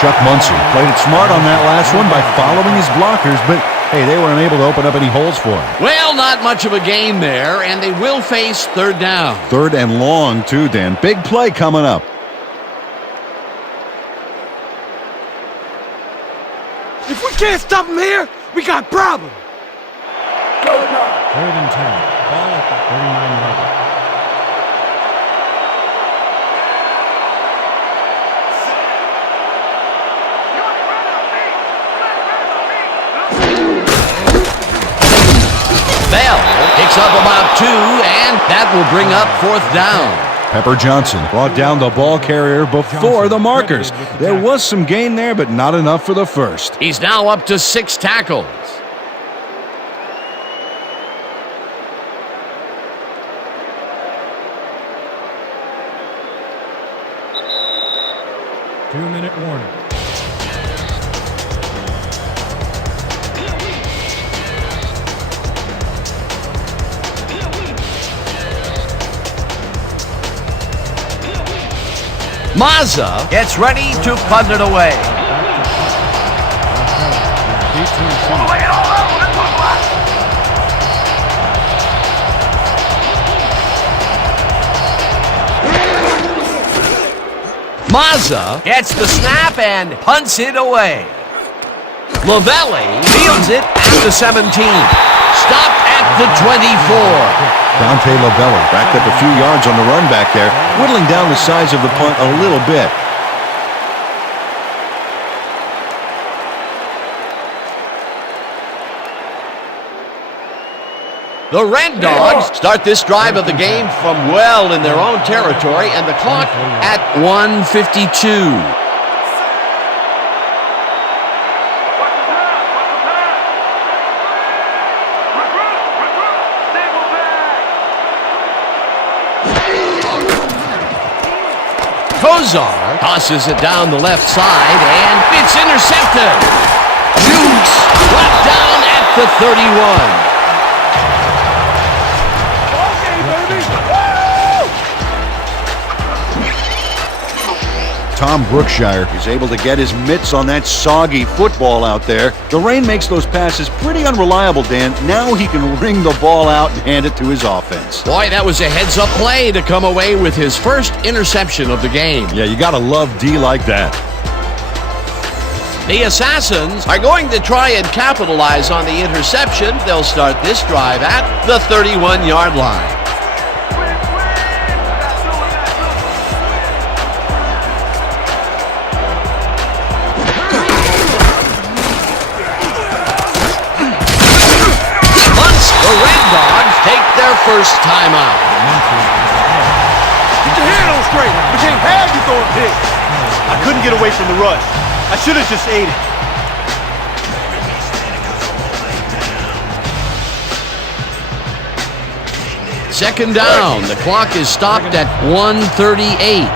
Chuck Muncie played it smart on that last one by following his blockers, but hey, they weren't able to open up any holes for him. Well, not much of a gain there, and they will face third down. Third and long, too, Dan. Big play coming up. If we can't stop him here, we got problems. Third and 10. Ball at the 39-yard line. Picks up about 2, and that will bring up 4th down. Pepper Johnson brought down the ball carrier before the markers. There was some gain there, but not enough for the first. He's now up to 6 tackles. Two-minute warning. Mazza gets ready to punt it away. Mazza gets the snap and punts it away. Lavelli fields it at the 17. Stopped at the 24. Dante Lavelli backed up a few yards on the run back there, whittling down the size of the punt a little bit. The Red Dogs start this drive of the game from well in their own territory, and the clock at 1:52. Kozar tosses it down the left side, and it's intercepted. Jukes brought down at the 31. Tom Brookshire is able to get his mitts on that soggy football out there. The rain makes those passes pretty unreliable, Dan. Now he can ring the ball out and hand it to his offense. Boy, that was a heads-up play to come away with his first interception of the game. Yeah, you gotta love D like that. The Assassins are going to try and capitalize on the interception. They'll start this drive at the 31-yard line. Take their first timeout. Get your head on straight. We can't have you throwing picks. I couldn't get away from the rush. I should have just ate it. Second down. The clock is stopped at 1:38.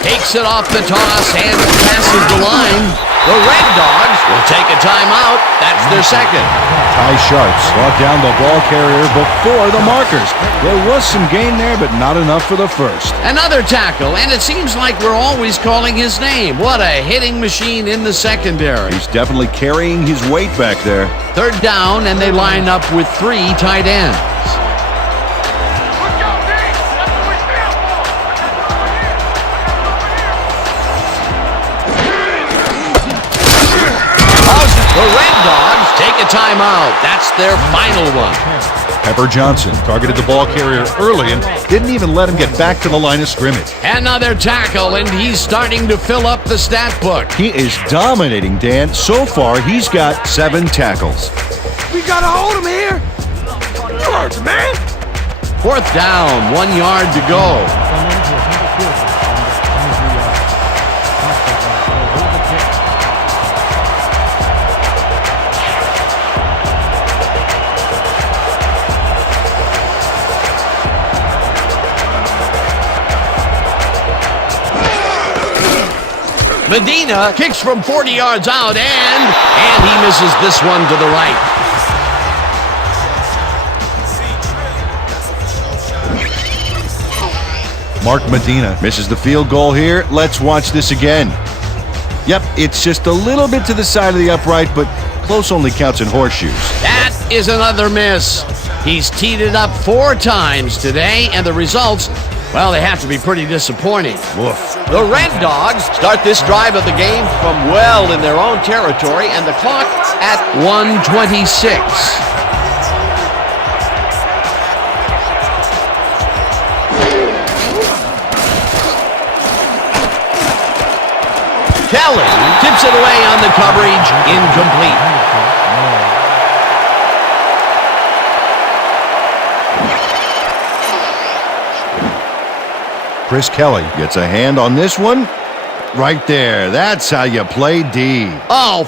Takes it off the toss and passes the line. The Red Dogs will take a timeout. That's their second. Ty Sharps brought down the ball carrier before the markers. There was some gain there, but not enough for the first. Another tackle, and it seems like we're always calling his name. What a hitting machine in the secondary. He's definitely carrying his weight back there. Third down, and they line up with 3 tight ends. The Red Dogs take a timeout. That's their final one. Pepper Johnson targeted the ball carrier early and didn't even let him get back to the line of scrimmage. Another tackle, and he's starting to fill up the stat book. He is dominating, Dan. So far, he's got 7 tackles. We gotta hold him here. You hurt, man. Fourth down, 1 yard to go. Medina kicks from 40 yards out, and he misses this one to the right. Mark Medina misses the field goal here. Let's watch this again. Yep, it's just a little bit to the side of the upright, but close only counts in horseshoes. That is another miss. He's teed it up 4 times today, and the results, Well, they have to be pretty disappointing. Woof. The Red Dogs start this drive of the game from well in their own territory, and the clock at 1:26. Kelly tips it away on the coverage, incomplete. Chris Kelly gets a hand on this one. Right there. That's how you play D. Oh,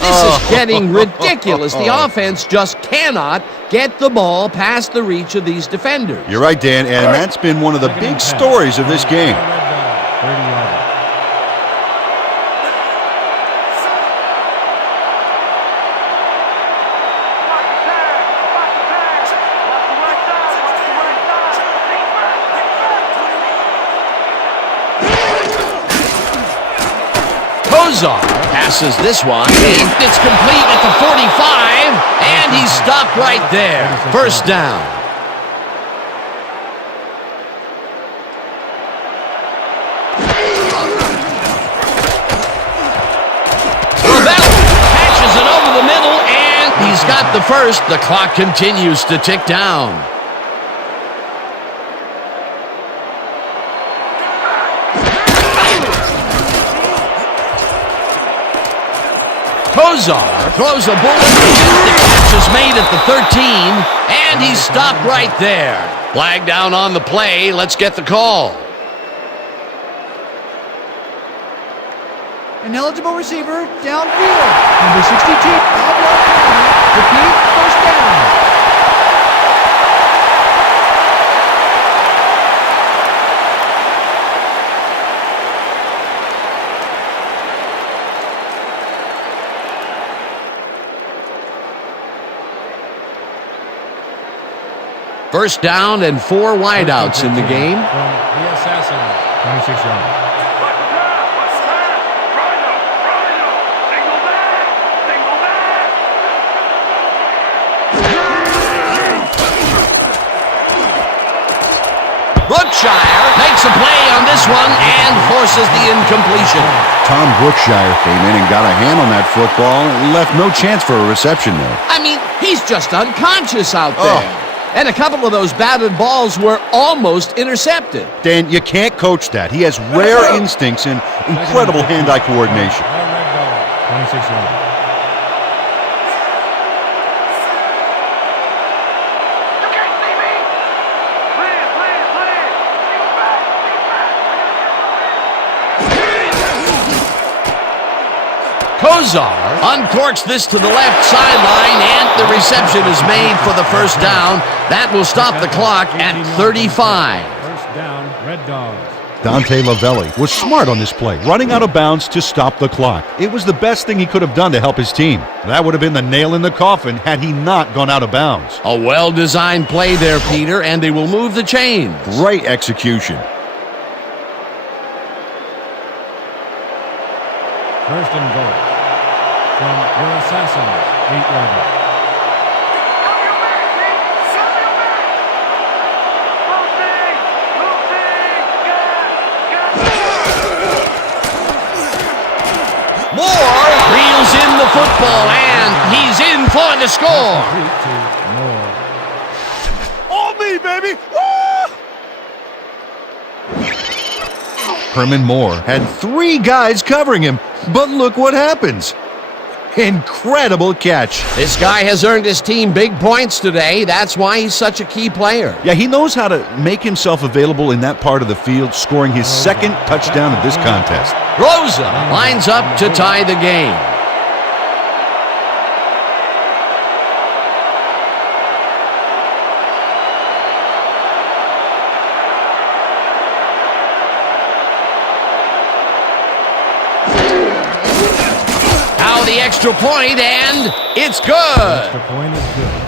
this is getting ridiculous. The offense just cannot get the ball past the reach of these defenders. You're right, Dan, and that's been one of the big stories of this game. 30-yarder. Kozar passes this one, and it's complete at the 45, and he's stopped right there. First down. Ravel catches it over the middle, and he's got the first. The clock continues to tick down. Kozar throws a bullet. The catch is made at the 13, and he's stopped right there. Flag down on the play. Let's get the call. An eligible receiver downfield. Number 62. Repeat, first down. First down and 4 wideouts in the game. From the Assassins, 26 yards. Brookshire makes a play on this one and forces the incompletion. Tom Brookshire came in and got a hand on that football and left no chance for a reception there. I mean, he's just unconscious out there. And a couple of those batted balls were almost intercepted. Dan, you can't coach that. He has rare instincts and incredible hand-eye coordination. 26 yards. Kozar uncorks this to the left sideline, and the reception is made for the first down. That will stop the clock at 35. First down, Red Dogs. Dante Lavelli was smart on this play, running out of bounds to stop the clock. It was the best thing he could have done to help his team. That would have been the nail in the coffin had he not gone out of bounds. A well-designed play there, Peter, and they will move the chains. Great execution. First and goal. From your Assassins, 8-yarder. Moore reels in the football, and he's in for the score. All me, baby! Herman Moore had 3 guys covering him, but look what happens. Incredible catch. This guy has earned his team big points today. That's why he's such a key player. Yeah, he knows how to make himself available in that part of the field, scoring his 2nd touchdown of this contest. Rosa lines up to tie the game. Now the extra point, and it's good. Extra point is good.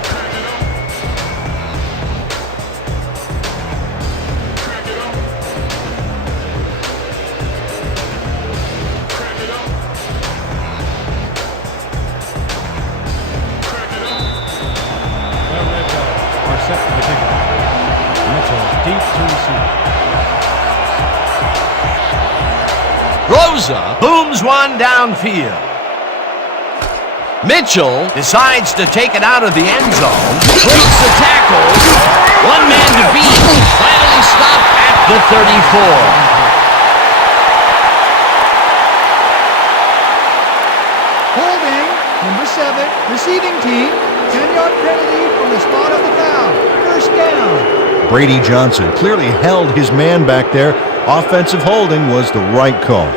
The Red Dogs are set for the kickoff. Mitchell deep to receive. Rosa booms one downfield. Mitchell decides to take it out of the end zone. Breaks the tackle. One man to beat. Finally stopped at the 34. Holding, number 7, receiving team, 10-yard penalty from the spot of the foul. First down. Brady Johnson clearly held his man back there. Offensive holding was the right call.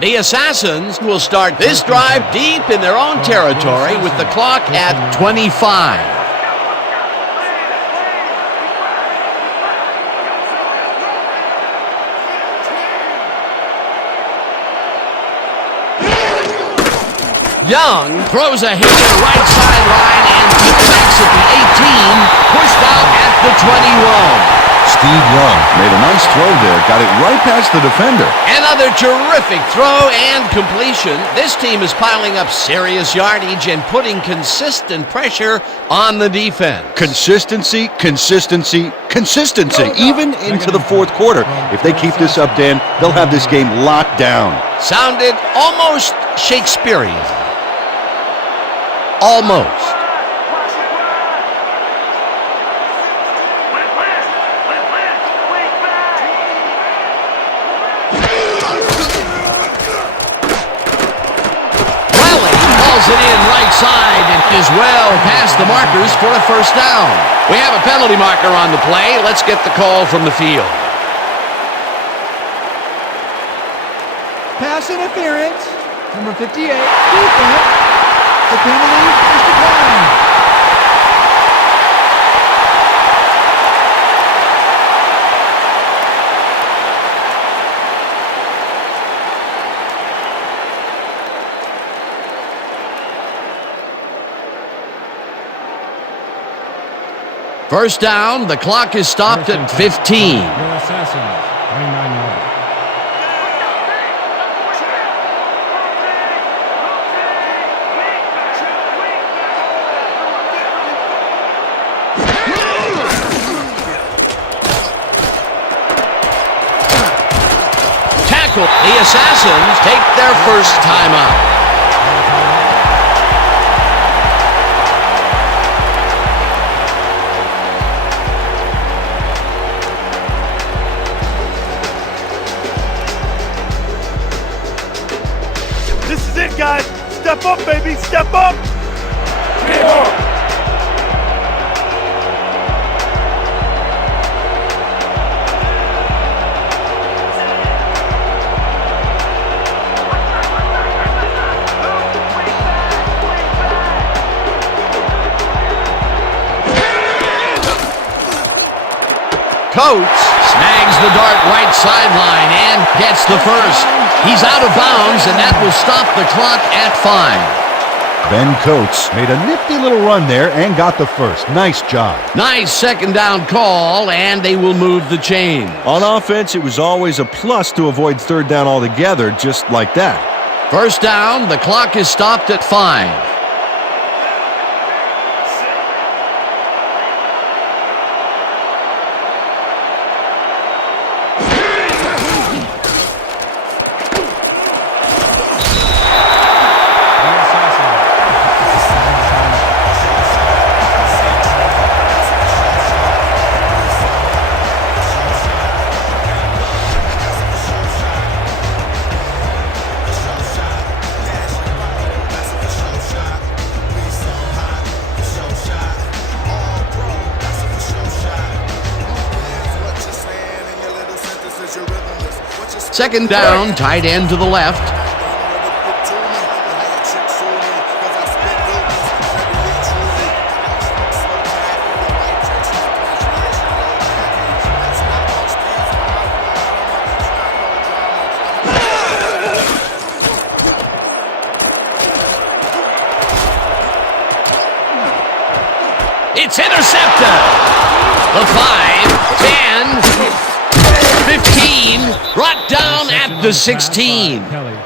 The Assassins will start this drive deep in their own territory with the clock at 25. Young throws a hit to the right sideline and connects at the 18, pushed out at the 21. Steve Young made a nice throw there, got it right past the defender. Another terrific throw and completion. This team is piling up serious yardage and putting consistent pressure on the defense. Consistency, consistency, consistency, even into the fourth quarter. If they keep this up, Dan, they'll have this game locked down. Sounded almost Shakespearean. Almost. It in right side and is well past the markers for a first down. We have a penalty marker on the play. Let's get the call from the field. Pass interference, number 58, defense. The penalty is declined. First down, the clock is stopped at 15. Your Assassins, 29 yards. Tackle. The Assassins take their first timeout. This is it, guys. Step up, baby. Step up. Coates snags the dart right sideline and gets the first. He's out of bounds, and that will stop the clock at 5. Ben Coates made a nifty little run there and got the first. Nice job. Nice second down call, and they will move the chain. On offense, it was always a plus to avoid third down altogether, just like that. First down, the clock is stopped at 5. Second down, tight end to the left. It's intercepted. The 5, 10, 15. brought down at the 16. Kelly.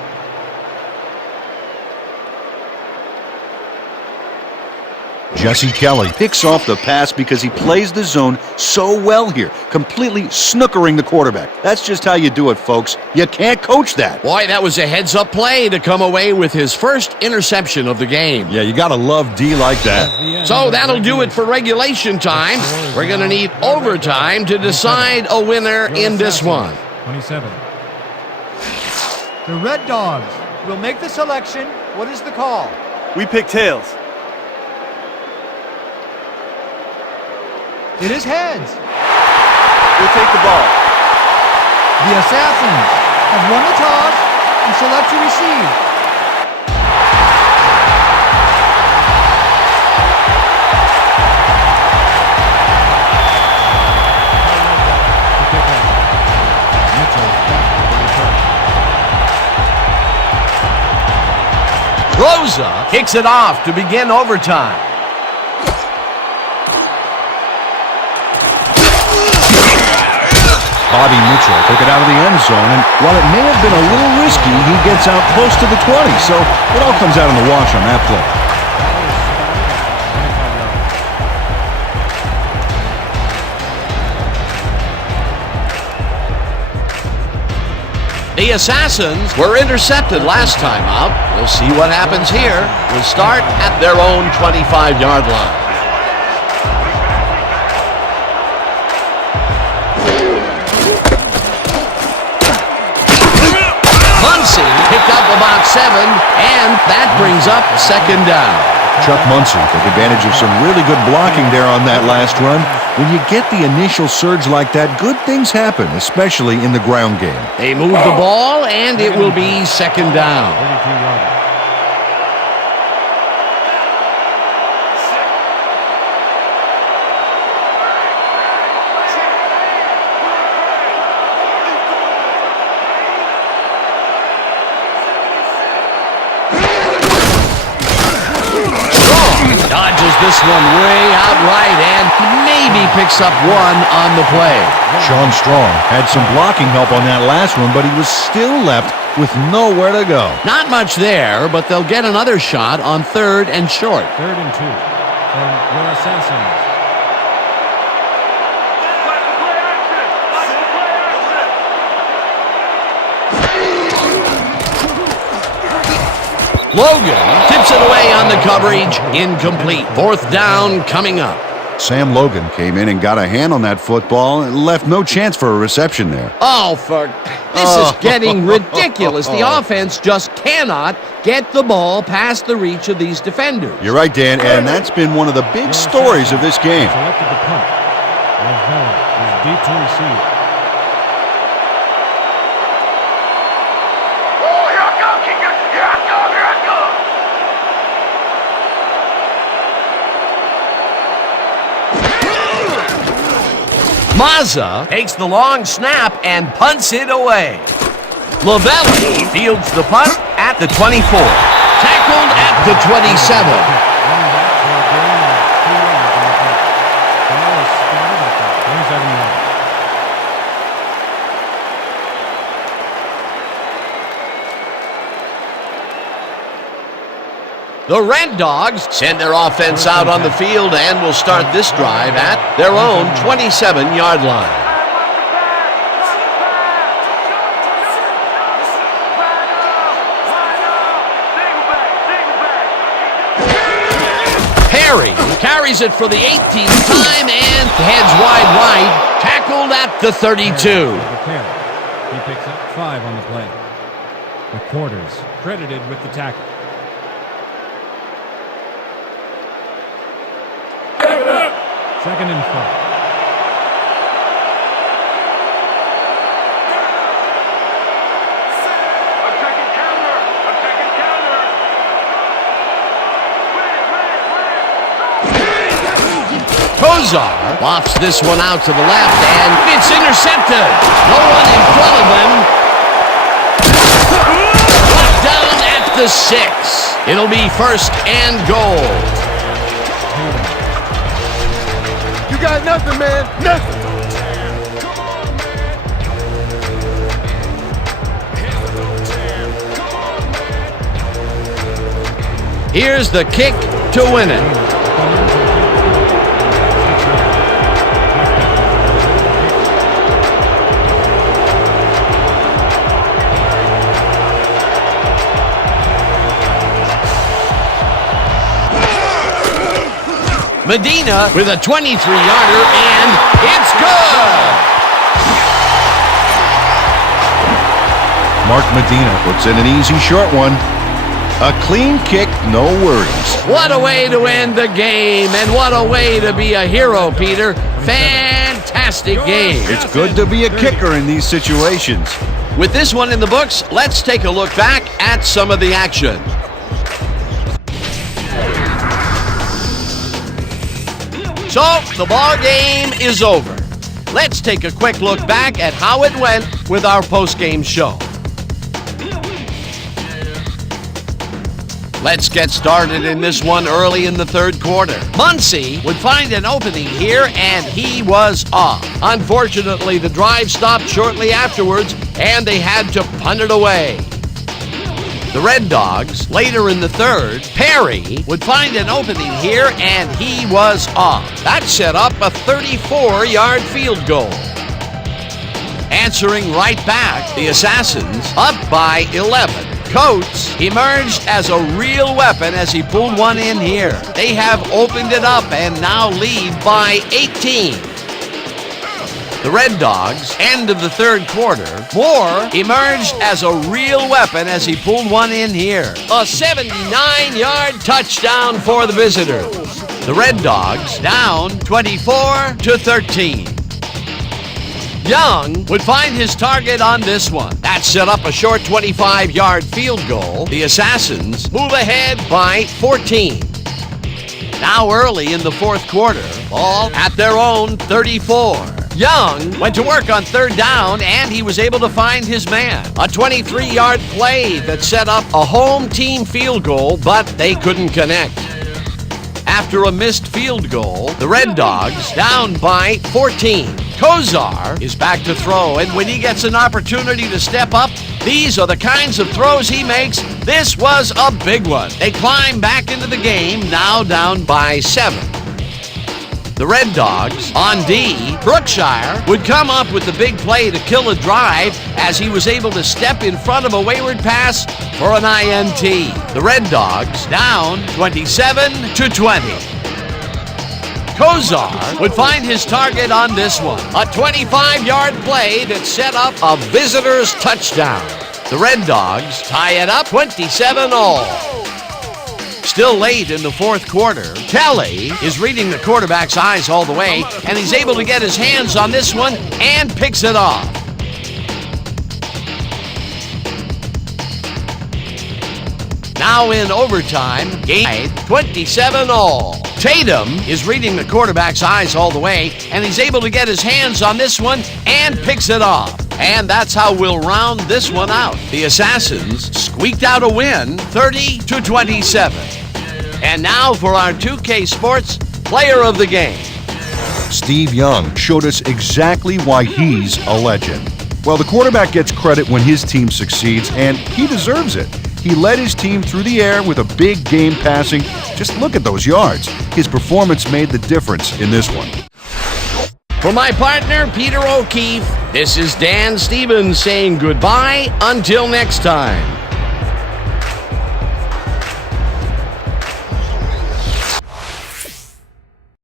Jesse Kelly picks off the pass because he plays the zone so well here, completely snookering the quarterback. That's just how you do it, folks. You can't coach that. Boy, that was a heads-up play to come away with his first interception of the game. Yeah, you got to love D like that. So that'll do it for regulation time. We're going to need overtime to decide a winner in this one. 27. The Red Dogs will make the selection. What is the call? We pick tails. It is heads. We'll take the ball. The Assassins have won the toss and select to receive. Rosa kicks it off to begin overtime. Bobby Mitchell took it out of the end zone, and while it may have been a little risky, he gets out close to the 20, so it all comes out in the wash on that play. The Assassins were intercepted last time out. We'll see what happens here. We'll start at their own 25-yard line. Picked up about 7, and that brings up second down. Chuck Muncy took advantage of some really good blocking there on that last run. When you get the initial surge like that, good things happen, especially in the ground game. They move the ball, and it will be second down. 32-yard. Dodges this one way out right and maybe picks up 1 on the play. Sean Strong had some blocking help on that last one, but he was still left with nowhere to go. Not much there, but they'll get another shot on 3rd and short. 3rd and 2 from your Assassins. Logan tips it away on the coverage. Incomplete. 4th down coming up. Sam Logan came in and got a hand on that football and left no chance for a reception there. This is getting ridiculous. The offense just cannot get the ball past the reach of these defenders. You're right, Dan, and that's been one of the big stories of this game. Selected the punt. Lavelle is deep to receive. Mazza takes the long snap and punts it away. Lavelle fields the punt at the 24. Tackled at the 27. The Red Dogs send their offense out on the field and will start this drive at their own 27-yard line. Perry carries it for the 18th time and heads wide right, tackled at the 32. He picks up 5 on the play. The Quarters credited with the tackle. Second and 5. Kozar lofts this one out to the left, and it's intercepted. No one in front of him. Brought down at the 6. It'll be 1st and goal. You got nothing, man. Nothing. Here's the kick to win it. Medina with a 23-yarder, and it's good! Mark Medina puts in an easy short one. A clean kick, no worries. What a way to end the game, and what a way to be a hero, Peter. Fantastic game. It's good to be a kicker in these situations. With this one in the books, let's take a look back at some of the action. So, the ball game is over. Let's take a quick look back at how it went with our post-game show. Let's get started in this one early in the third quarter. Muncie would find an opening here, and he was off. Unfortunately, the drive stopped shortly afterwards, and they had to punt it away. The Red Dogs, later in the third, Perry would find an opening here, and he was off. That set up a 34-yard field goal. Answering right back, the Assassins, up by 11. Coates emerged as a real weapon as he pulled one in here. They have opened it up and now lead by 18. The Red Dogs, end of the third quarter, Moore emerged as a real weapon as he pulled one in here. A 79-yard touchdown for the visitors. The Red Dogs down 24-13. Young would find his target on this one. That set up a short 25-yard field goal. The Assassins move ahead by 14. Now early in the fourth quarter, ball at their own 34. Young went to work on third down, and he was able to find his man. A 23-yard play that set up a home team field goal, but they couldn't connect. After a missed field goal, the Red Dogs down by 14. Kozar is back to throw, and when he gets an opportunity to step up, these are the kinds of throws he makes. This was a big one. They climb back into the game, now down by 7. The Red Dogs, on D, Brookshire would come up with the big play to kill a drive as he was able to step in front of a wayward pass for an INT. The Red Dogs down 27-20. Kozar would find his target on this one. A 25-yard play that set up a visitor's touchdown. The Red Dogs tie it up 27-all. Still late in the fourth quarter, Kelly is reading the quarterback's eyes all the way, and he's able to get his hands on this one and picks it off. Now in overtime, game 27-all. Tatum is reading the quarterback's eyes all the way, and he's able to get his hands on this one and picks it off. And that's how we'll round this one out. The Assassins squeaked out a win, 30-27. And now for our 2K Sports Player of the Game. Steve Young showed us exactly why he's a legend. Well, the quarterback gets credit when his team succeeds, and he deserves it. He led his team through the air with a big game passing. Just look at those yards. His performance made the difference in this one. For my partner, Peter O'Keefe, this is Dan Stevens saying goodbye until next time.